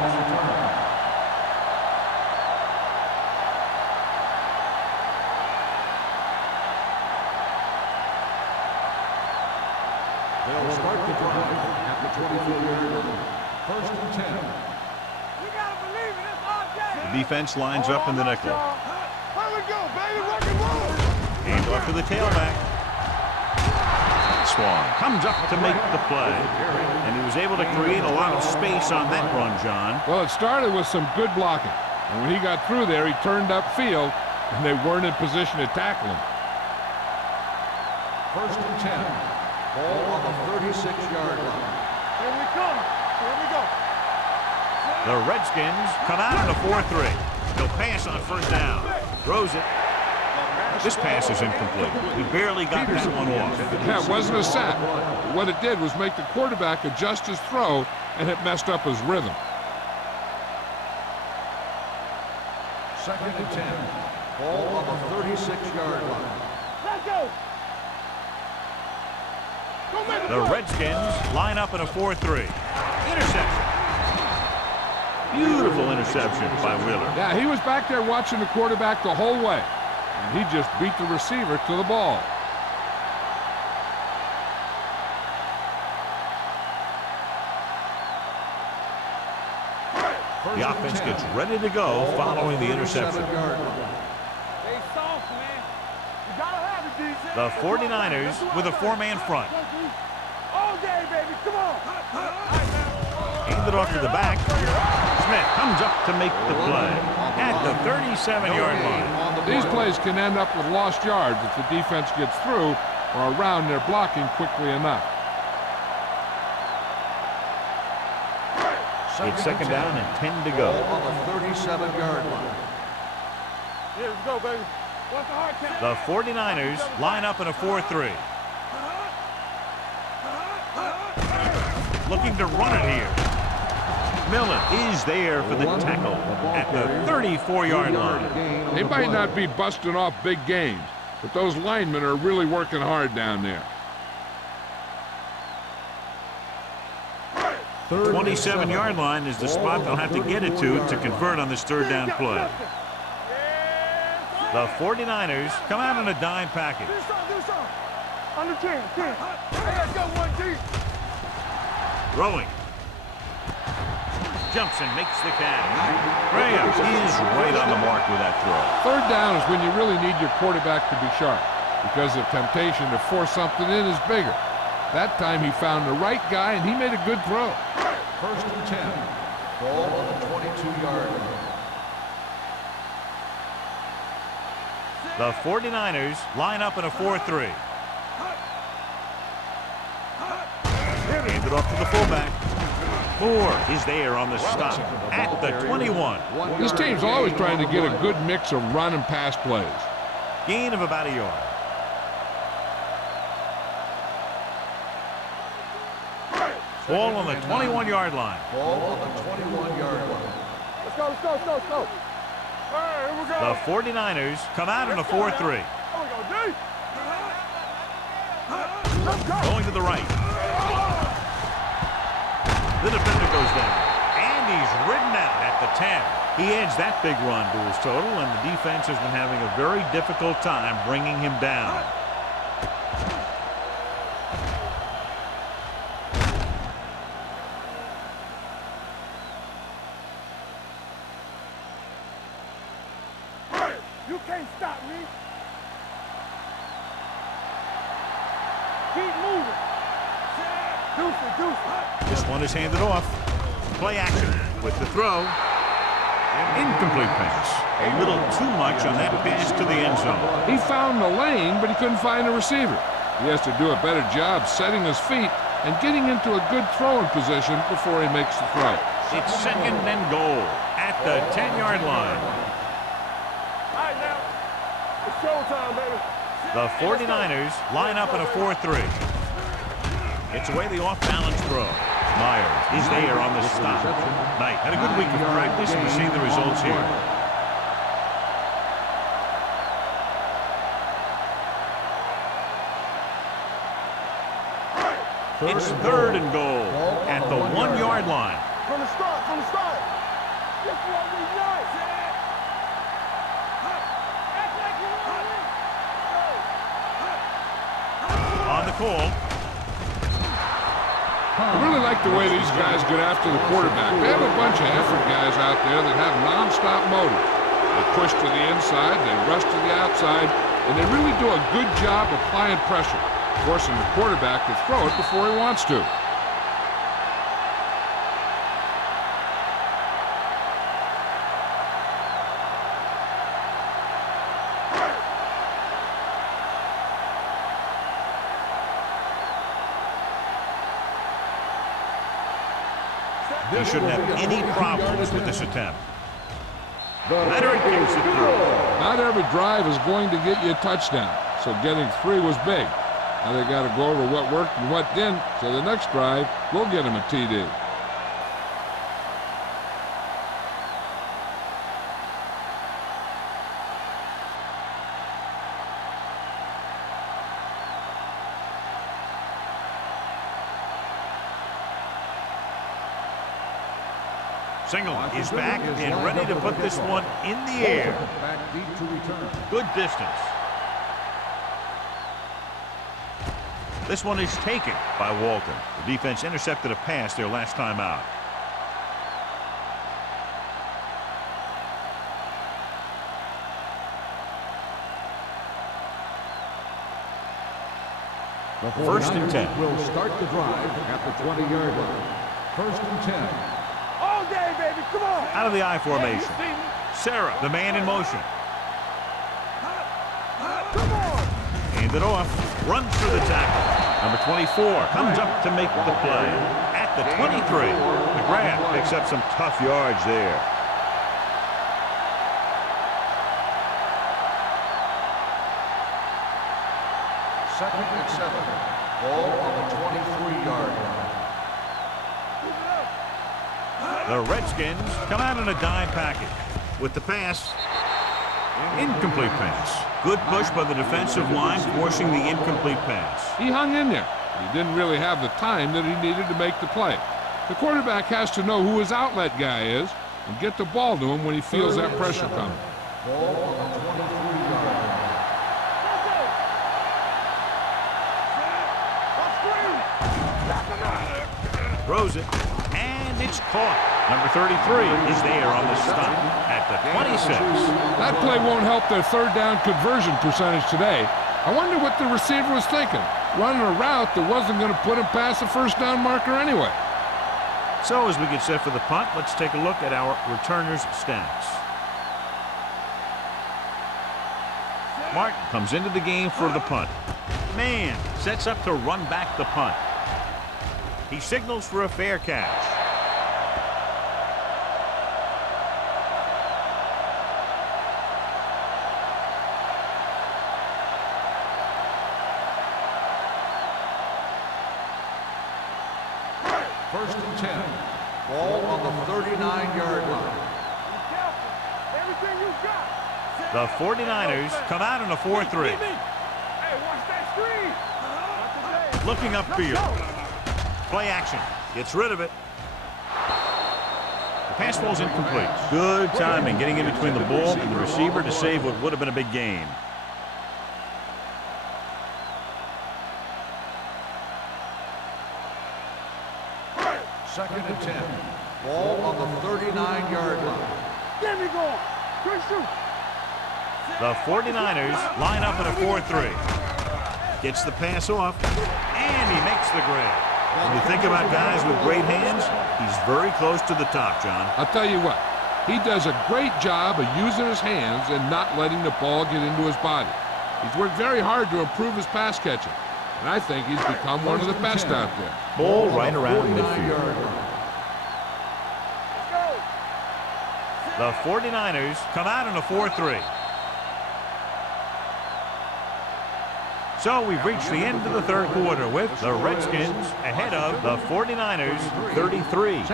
They'll start the drive at the 24-yard line. 1st and 10. You gotta believe it. It's all day. The defense lines up in the nickel. Here we go, baby. Rock and roll. Hand off to the tailback. Swan comes up to make the play. And he was able to create a lot of space on that run, John. Well, it started with some good blocking. And when he got through there, he turned upfield, and they weren't in position to tackle him. 1st and 10. Ball on the 36-yard line. Here we come. Here we go. The Redskins come out in a 4-3. He'll pass on 1st down. Throws it. This pass is incomplete. He barely got that one off. Yeah, it wasn't a sack. What it did was make the quarterback adjust his throw, and it messed up his rhythm. 2nd and 10. Ball on the 36-yard line. Let's go. The Redskins line up in a 4-3. Interception. Beautiful interception by Wheeler. Yeah, he was back there watching the quarterback the whole way. And he just beat the receiver to the ball. The offense gets ready to go following the interception. Stay soft, man. You gotta have it, DJ. The 49ers with a 4-man front. All day, baby. Come on. Handed off to the back. Smith comes up to make the play at the 37-yard line. These plays can end up with lost yards if the defense gets through or around their blocking quickly enough. It's 2nd down and 10 to go. On the 37-yard line. Here we go, baby. The 49ers line up in a 4-3. Looking to run it here. Millen is there for the tackle at the 34-yard line. They might not be busting off big games, but those linemen are really working hard down there. 27-yard line is the spot they'll have to get it to convert on this third down play. The 49ers come out in a dime package. Under 10. Hey, let's go 1 deep. Throwing. Jumps and makes the catch. Graham is right on the mark with that throw. Third down is when you really need your quarterback to be sharp, because the temptation to force something in is bigger. That time he found the right guy and he made a good throw. First and 10. Ball on the 22-yard line. The 49ers line up in a 4-3. Hand it off to the fullback. Moore is there on the stop at the 21. This team's always trying to get a good mix of run and pass plays. Gain of about a yard. Ball on the 21-yard line. Ball on the 21-yard line. Let's go. Hey, here we go. The 49ers come out in a 4-3. Here we go, deep. Let's go. Going to the right. The defender goes down. And he's ridden out at the 10. He adds that big run to his total, and the defense has been having a very difficult time bringing him down. You can't stop me. Keep moving. Deuce. This one is handed off. Play action with the throw. Incomplete pass. A little too much on that pass to the end zone. He found the lane, but he couldn't find a receiver. He has to do a better job setting his feet and getting into a good throwing position before he makes the throw. It's second and goal at the 10-yard line. All right, now. It's showtime, baby. The 49ers line up in a 4-3. It's away the off-balance throw. Myers is there on the stop. Knight had a good week of practice, and we're seeing the results here. It's third and goal at the 1-yard line. From the start. This one we like. On the call. I really like the way these guys get after the quarterback. They have a bunch of effort guys out there that have non-stop motive. They push to the inside, they rush to the outside, and they really do a good job applying pressure, forcing the quarterback to throw it before he wants to. He shouldn't have any problems with this attempt. Leonard gets it through. Not every drive is going to get you a touchdown, so getting 3 was big. Now they got to go over what worked and what didn't, so the next drive will get him a TD. Single is back and ready to put this one in the air. Back deep to return. Good distance. This one is taken by Walton. The defense intercepted a pass their last time out. First and 10. Will start the drive at the 20-yard line. First and 10. All day, baby. Come on. Out of the I formation. Sarah, the man in motion. Come on. Handed off. Runs through the tackle. Number 24 comes up to make the play. At the 23. McGrath picks up some tough yards there. Second and 7. Ball on the 23-yard line. The Redskins come out in a dime package. With the pass, incomplete pass. Good push by the defensive line, forcing the incomplete pass. He hung in there. He didn't really have the time that he needed to make the play. The quarterback has to know who his outlet guy is and get the ball to him when he feels that pressure coming. Ball on the 23-yard line. Throws it, and it's caught. Number 33 is there on the stop at the 26. That play won't help their third down conversion percentage today. I wonder what the receiver was thinking, running a route that wasn't going to put him past the first down marker anyway. So as we get set for the punt, let's take a look at our returners' stats. Martin comes into the game for the punt. Man sets up to run back the punt. He signals for a fair catch. First and 10. Ball on the 39-yard line. Everything you got. The 49ers come out in a 4-3. Hey, watch that screen. Looking upfield. Play action. Gets rid of it. The pass ball's incomplete. Good timing getting in between the ball and the receiver to save what would have been a big gain. Second and 10. Ball on the 39-yard line. There we go. Good shoot. The 49ers line up in a 4-3. Gets the pass off, and he makes the grab. When you think about guys with great hands, he's very close to the top, John. I'll tell you what, he does a great job of using his hands and not letting the ball get into his body. He's worked very hard to improve his pass catching, and I think he's become one of the best out there. Ball right around midfield. The 49ers come out in a 4-3. So we've reached the end of the third quarter with the Redskins ahead of the 49ers 33-3.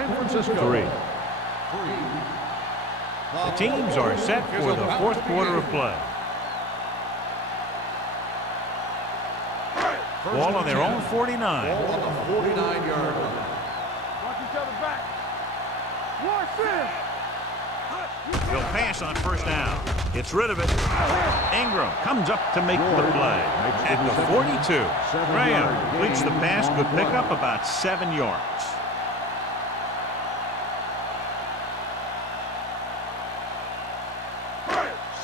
The teams are set for the fourth quarter of play. Ball on their own 49. Ball on the 49-yard line. Watch each other back. Watch this. He'll pass on first down. Gets rid of it. Ingram comes up to make the play. At the 42. Graham completes the pass. Good pickup, about 7 yards.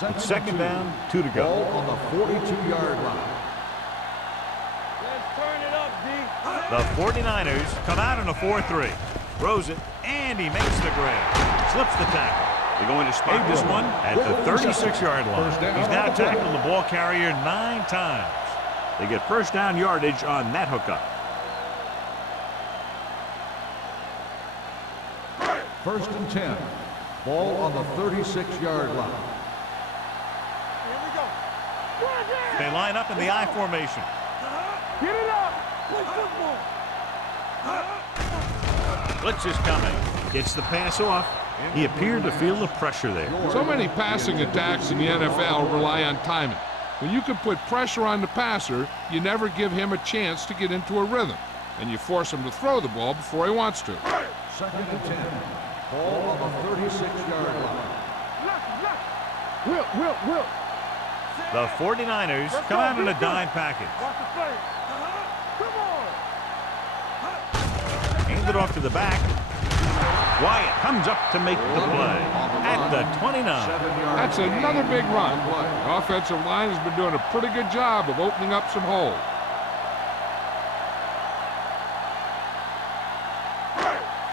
It's second down, 2 to go. Ball on the 42-yard line. Let's turn it up, D. The 49ers come out in a 4-3. Throws it, and he makes the grab. Slips the tackle. They're going to spot this one at the 36-yard line. He's now tackled the ball carrier 9 times. They get first down yardage on that hookup. First and 10. Ball on the 36-yard line. Here we go. They line up in the I formation. Get it up. Play football. Blitz is coming. Gets the pass off. He appeared to feel the pressure there. So many passing attacks in the NFL rely on timing. When you can put pressure on the passer, you never give him a chance to get into a rhythm, and you force him to throw the ball before he wants to. Second and 10. Ball on the 36-yard line. Will. The 49ers come out in a dime package. Watch the play. Come on. Hand it off to the back. Wyatt comes up to make the play at the 29. That's another big run. The offensive line has been doing a pretty good job of opening up some holes.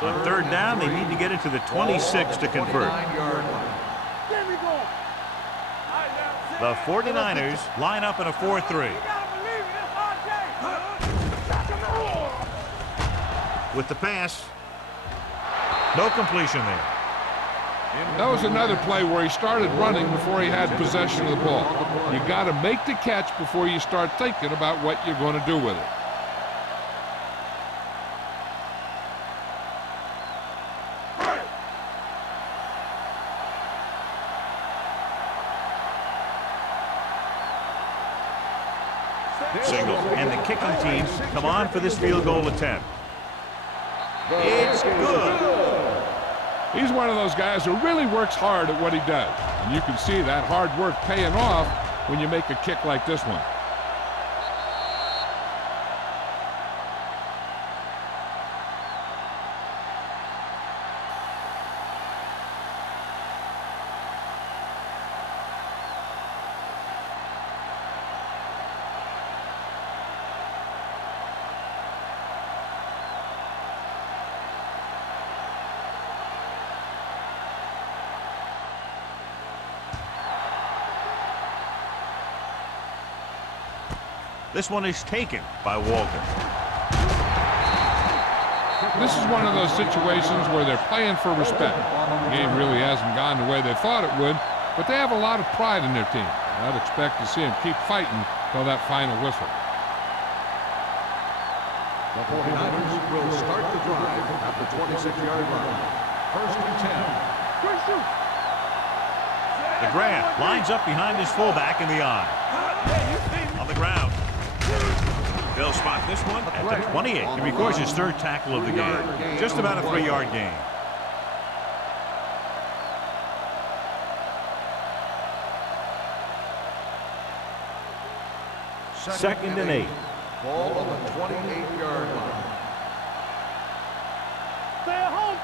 On third down, they need to get it to the 26 to convert. There we go. The 49ers line up in a 4-3. You gotta believe it. It's RJ. With the pass, no completion there. That was another play where he started running before he had possession of the ball. You got to make the catch before you start thinking about what you're going to do with it. Single, and the kicking team come on for this field goal attempt. It's good. He's one of those guys who really works hard at what he does. And you can see that hard work paying off when you make a kick like this one. This one is taken by Walker. This is one of those situations where they're playing for respect. The game really hasn't gone the way they thought it would, but they have a lot of pride in their team. I'd expect to see them keep fighting till that final whistle. The 49ers will start the drive at the 26-yard line. First and 10. DeGraff lines up behind his fullback in the eye. On the ground. They'll spot this one at the 28. He records his third tackle of the game. Just about a 3-yard gain. Second and 8. Ball on the 28-yard line. Stay at home.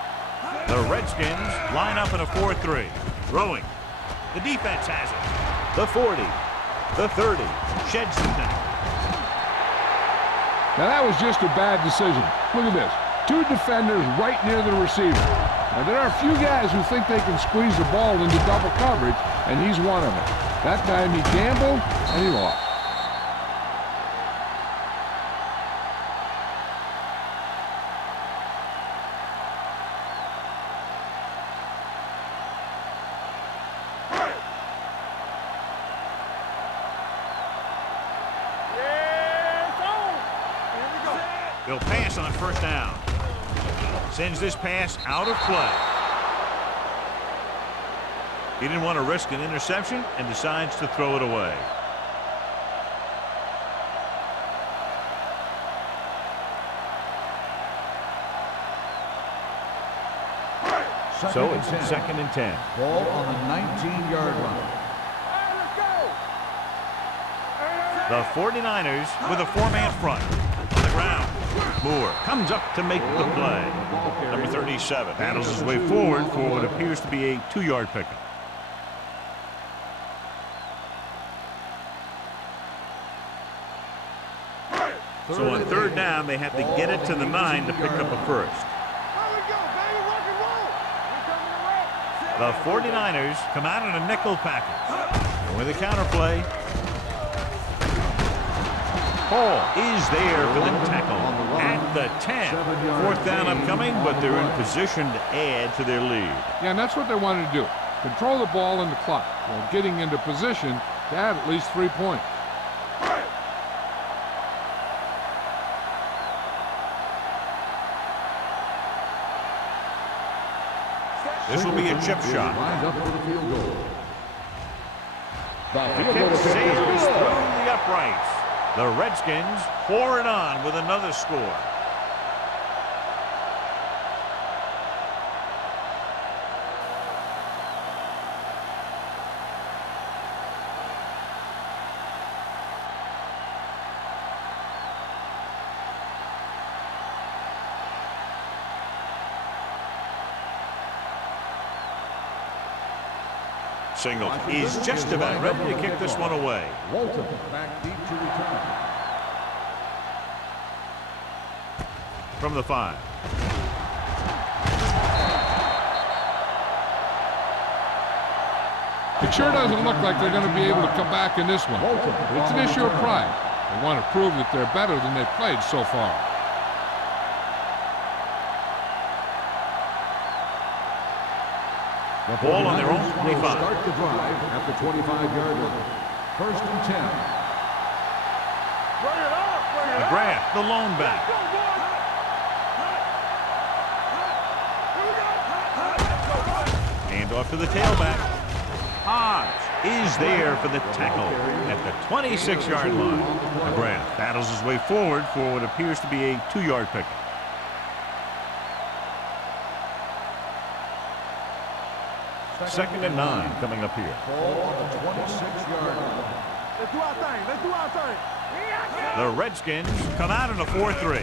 The Redskins line up in a 4-3. Throwing. The defense has it. The 40. The 30. Sheds the tackle. Now that was just a bad decision. Look at this. Two defenders right near the receiver. Now there are a few guys who think they can squeeze the ball into double coverage, and he's one of them. That time he gambled, and he lost. They'll pass on first down. Sends this pass out of play. He didn't want to risk an interception and decides to throw it away. So it's second and 10. Ball on the 19-yard line. The 49ers with a 4-man front. On the ground. Moore comes up to make the play. Number 37 battles his way forward for what appears to be a 2-yard pickup. So on third down, they have to get it to the 9 to pick up a first. The 49ers come out in a nickel package. With a counterplay. Hall is there for the tackle at the 10. Fourth down upcoming, but they're in position to add to their lead. Yeah, and that's what they wanted to do. Control the ball in the clock while getting into position to add at least 3 points. This will be a chip shot. Lined up for the field goal. The kick sails through the uprights. The Redskins pour it on with another score. Signal is just about ready to kick this one away. Walton back deep to return. From the 5. It sure doesn't look like they're going to be able to come back in this one. But it's an issue of pride. They want to prove that they're better than they've played so far. Ball on their own 49ers 25. will start the drive at the 25-yard line. First and 10. Bring it up. Bring it up. McGrath, the lone back. Go, boys. Hand off to the tailback. Hodge is there for the tackle at the 26-yard line. McGrath battles his way forward for what appears to be a 2-yard pickup. Second and 9 coming up here. Ball on the 26-yard line. Let's do our thing. Let's do our thing. The Redskins come out in a 4-3. The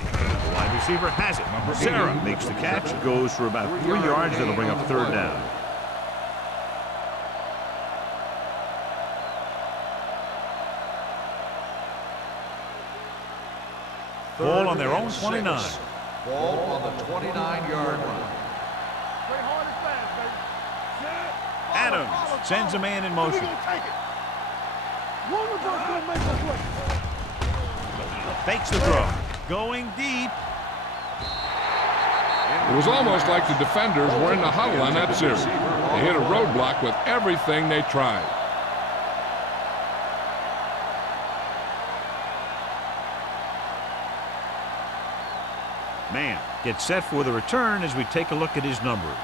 wide receiver has it. Sarah makes the catch. Goes for about 3 yards. That'll bring up third down. Ball on their own 29. Ball on the 29-yard line. Play hard and fast, baby. Adams sends a man in motion. We gonna take it. One of us gonna make a play. Fakes the throw. Going deep. It was almost like the defenders were in the huddle on that series. They hit a roadblock with everything they tried. Man gets set for the return as we take a look at his numbers.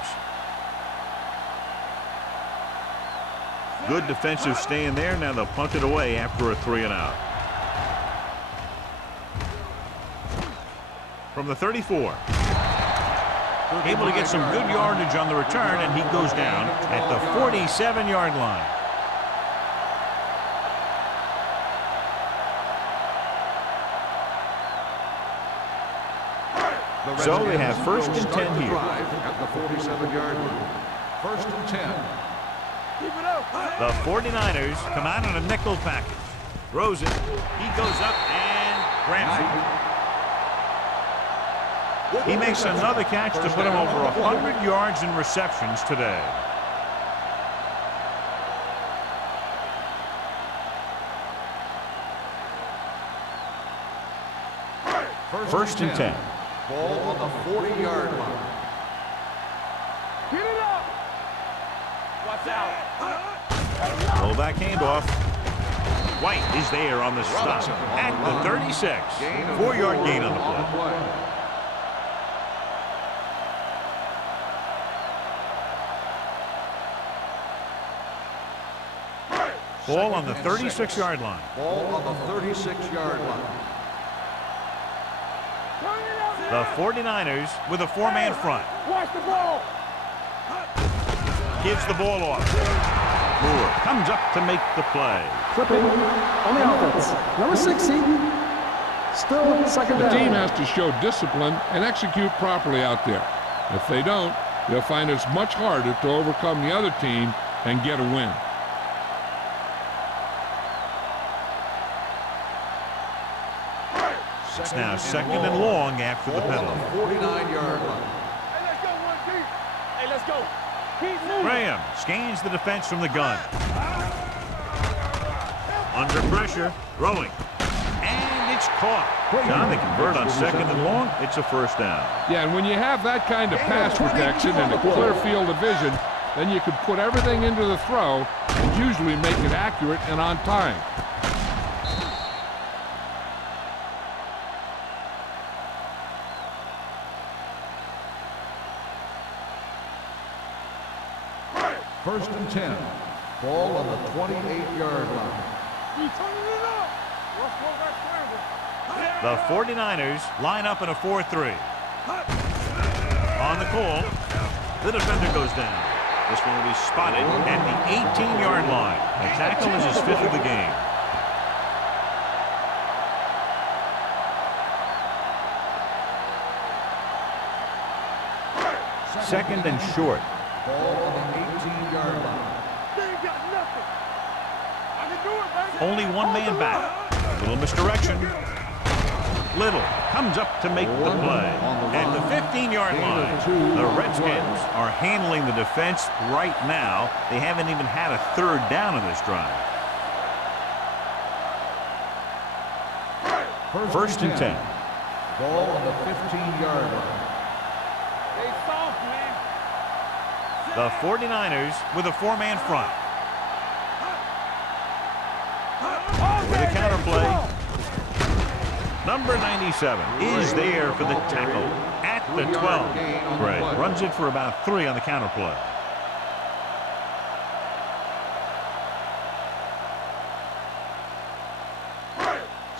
Good defensive stand there. Now they'll punt it away after a 3-and-out. From the 34. Able to get some good yardage on the return, and he goes down at the 47-yard line. So they have first and 10 here. At the 47-yard line. First and 10. Keep it up. The 49ers come out in a nickel package. Throws it. He goes up and grabs it. He makes another catch to put him over 100 yards in receptions today. First and 10. Ball on the 40-yard line. Get it up. Watch out. Fullback handoff. White is there on the stop at the 36. 4-yard gain on the play. Ball on the 36-yard line. Ball on the 36-yard line. The 49ers with a 4-man front. Watch the ball. Gives the ball off. Moore comes up to make the play. Flipping on the offense. Number 60. Still second The down. team has to show discipline and execute properly out there. If they don't, they'll find it's much harder to overcome the other team and get a win. It's now second and long after the Ball on penalty. the 49-yard line. Hey, let's go one deep. Hey, let's go. Keep moving. Graham scans the defense from the gun. Under pressure, throwing. And it's caught. John, they convert on second and long. It's a first down. Yeah, and when you have that kind of pass protection and a clear field of vision, then you can put everything into the throw and usually make it accurate and on time. First and 10. Ball on the 28-yard line. You turning it up. Rush quarterback scramble. The 49ers line up in a 4-3. On the call, the defender goes down. This one will be spotted at the 18-yard line. The tackle is his 5th of the game. Second and short. Ball on the 18-yard line. They ain't got nothing. I can do it, baby. Only one man back. Little misdirection. Little comes up to make the play. At the 15-yard line, the Redskins are handling the defense right now. They haven't even had a third down in this drive. First and 10. Ball on the 15-yard line. They soft, man. The 49ers with a four-man front. With a counter play. Number 97 is there for the tackle at the 12. Gray runs it for about 3 on the counter play.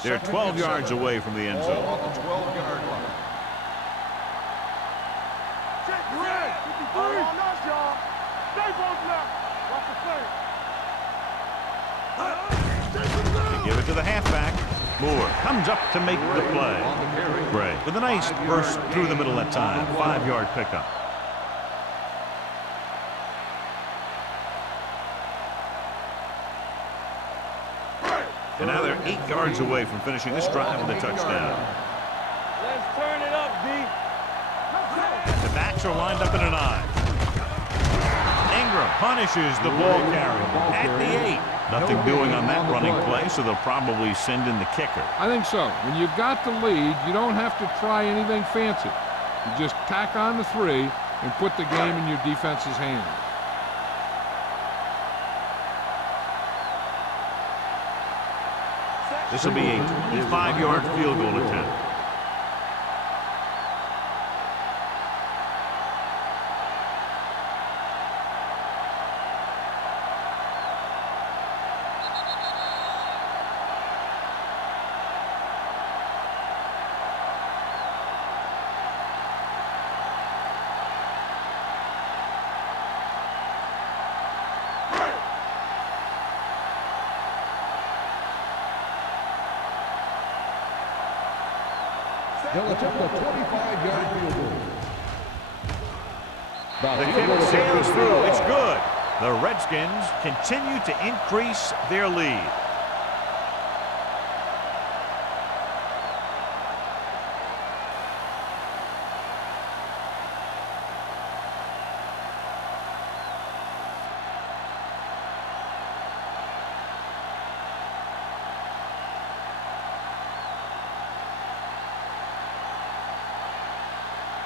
They're 12 yards away from the end zone. On the 12-yard line. Check, Greg. 53. On us, y'all. Stay both left. Watch the play. They give it to the halfback. Moore comes up to make the play. Gray with a nice burst through the middle that time. 5-yard pickup. And now they're 8 yards away from finishing this drive with a touchdown. Let's turn it up, D. The backs are lined up in an I. Ingram punishes the ball carrier at the 8. Nothing doing on that running play, so they'll probably send in the kicker. I think so. When you've got the lead, you don't have to try anything fancy. You just tack on the 3 and put the game in your defense's hands. This will be a 25-yard field goal attempt. They'll attempt a 25-yard field goal. The kick sails through. It's good. The Redskins continue to increase their lead.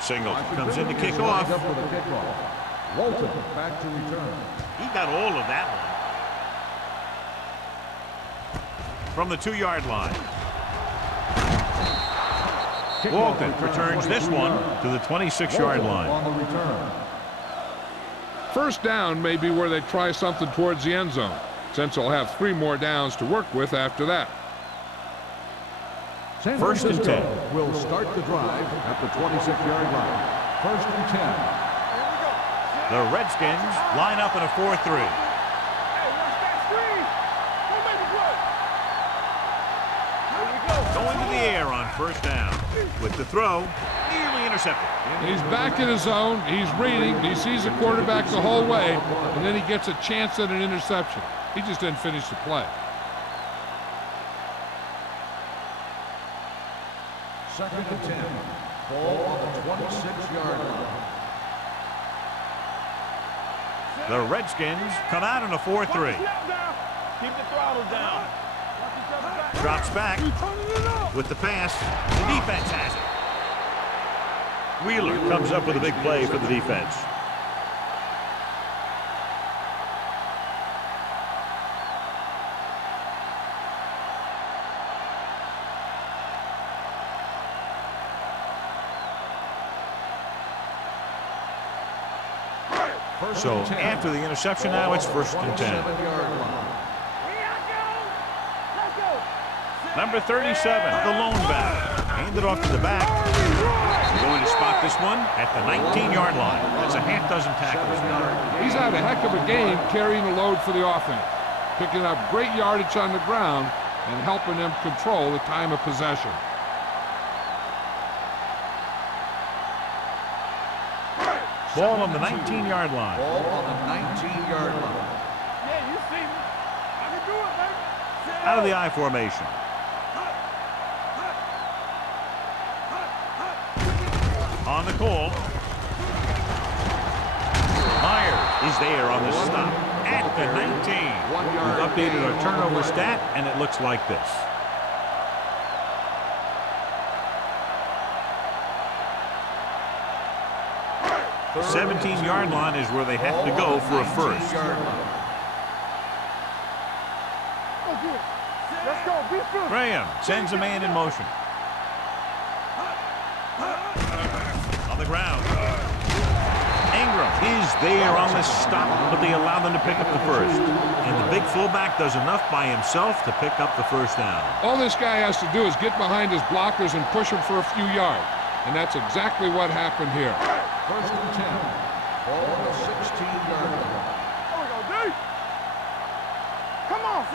Single comes in to kick off. Walton back to return. He got all of that one. From the 2-yard line. Walton returns this one to the 26-yard line. On the return. First down may be where they try something towards the end zone, since they'll have 3 more downs to work with after that. San First and Francisco 10. will start the drive at the 26-yard line. First and 10. The Redskins line up in a 4-3. Hey, watch that screen. Don't make it good. Here we go. Going to the air on first down. With the throw, nearly intercepted. He's back in his zone. He's reading. He sees the quarterback the whole way, and then he gets a chance at an interception. He just didn't finish the play. Second and 10. Ball on the 26-yard line. The Redskins come out in a 4-3. Keep the throttle down. Drops back with the pass. The defense has it. Wheeler comes up with a big play for the defense. So after the interception now, it's first and 10. Number 37, the lone back. Handed off to the back. We're going to spot this one at the 19-yard line. That's a half dozen tackles now. He's had a heck of a game carrying the load for the offense, picking up great yardage on the ground and helping them control the time of possession. Ball on the 19-yard line. Ball on the 19-yard line. Yeah, you see me. I can do it, baby. Out of the I formation. On the call. Myers is there on the stop at the 19. We've updated our turnover stat, and it looks like this. The 17-yard line is where they have to go for a first. Let's go. Be first. Graham sends a man in motion. On the ground. Ingram is there on the stop, but they allow them to pick up the first. And the big fullback does enough by himself to pick up the first down. All this guy has to do is get behind his blockers and push them for a few yards. And that's exactly what happened here. First and 10. Ball on the 16-yard line. There we go, D. Come on.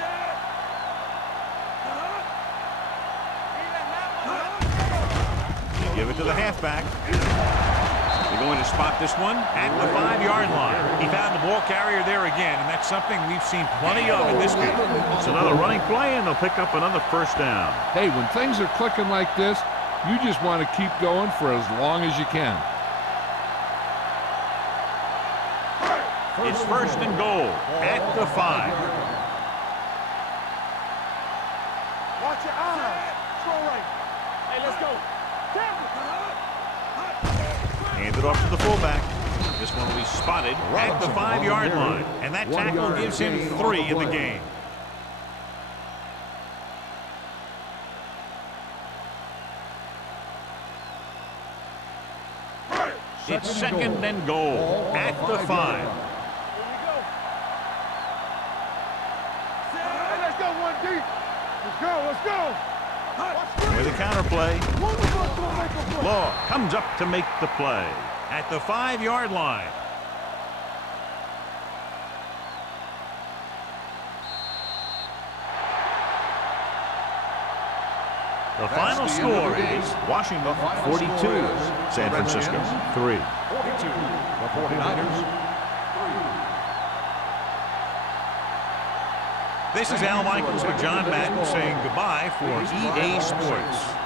They give it to the halfback. They're going to spot this one at the 5-yard line. He found the ball carrier there again, and that's something we've seen plenty of in this game. It's another running play, and they'll pick up another first down. Hey, when things are clicking like this, you just want to keep going for as long as you can. It's first and goal at the 5. Watch your eyes. Throw right. Hey, let's go. Hand it off to the fullback. This one will be spotted at the 5-yard line. And that tackle gives him 3 in the game. It's second and goal at the 5. Here we go. Hey, let's go, 1D. Let's go, let's go. With a counter play. Law comes up to make the play at the 5-yard line. The final score is Washington 42, San Francisco 3. 42. The 49ers 3. This is Al Michaels with John Madden saying goodbye for EA Sports.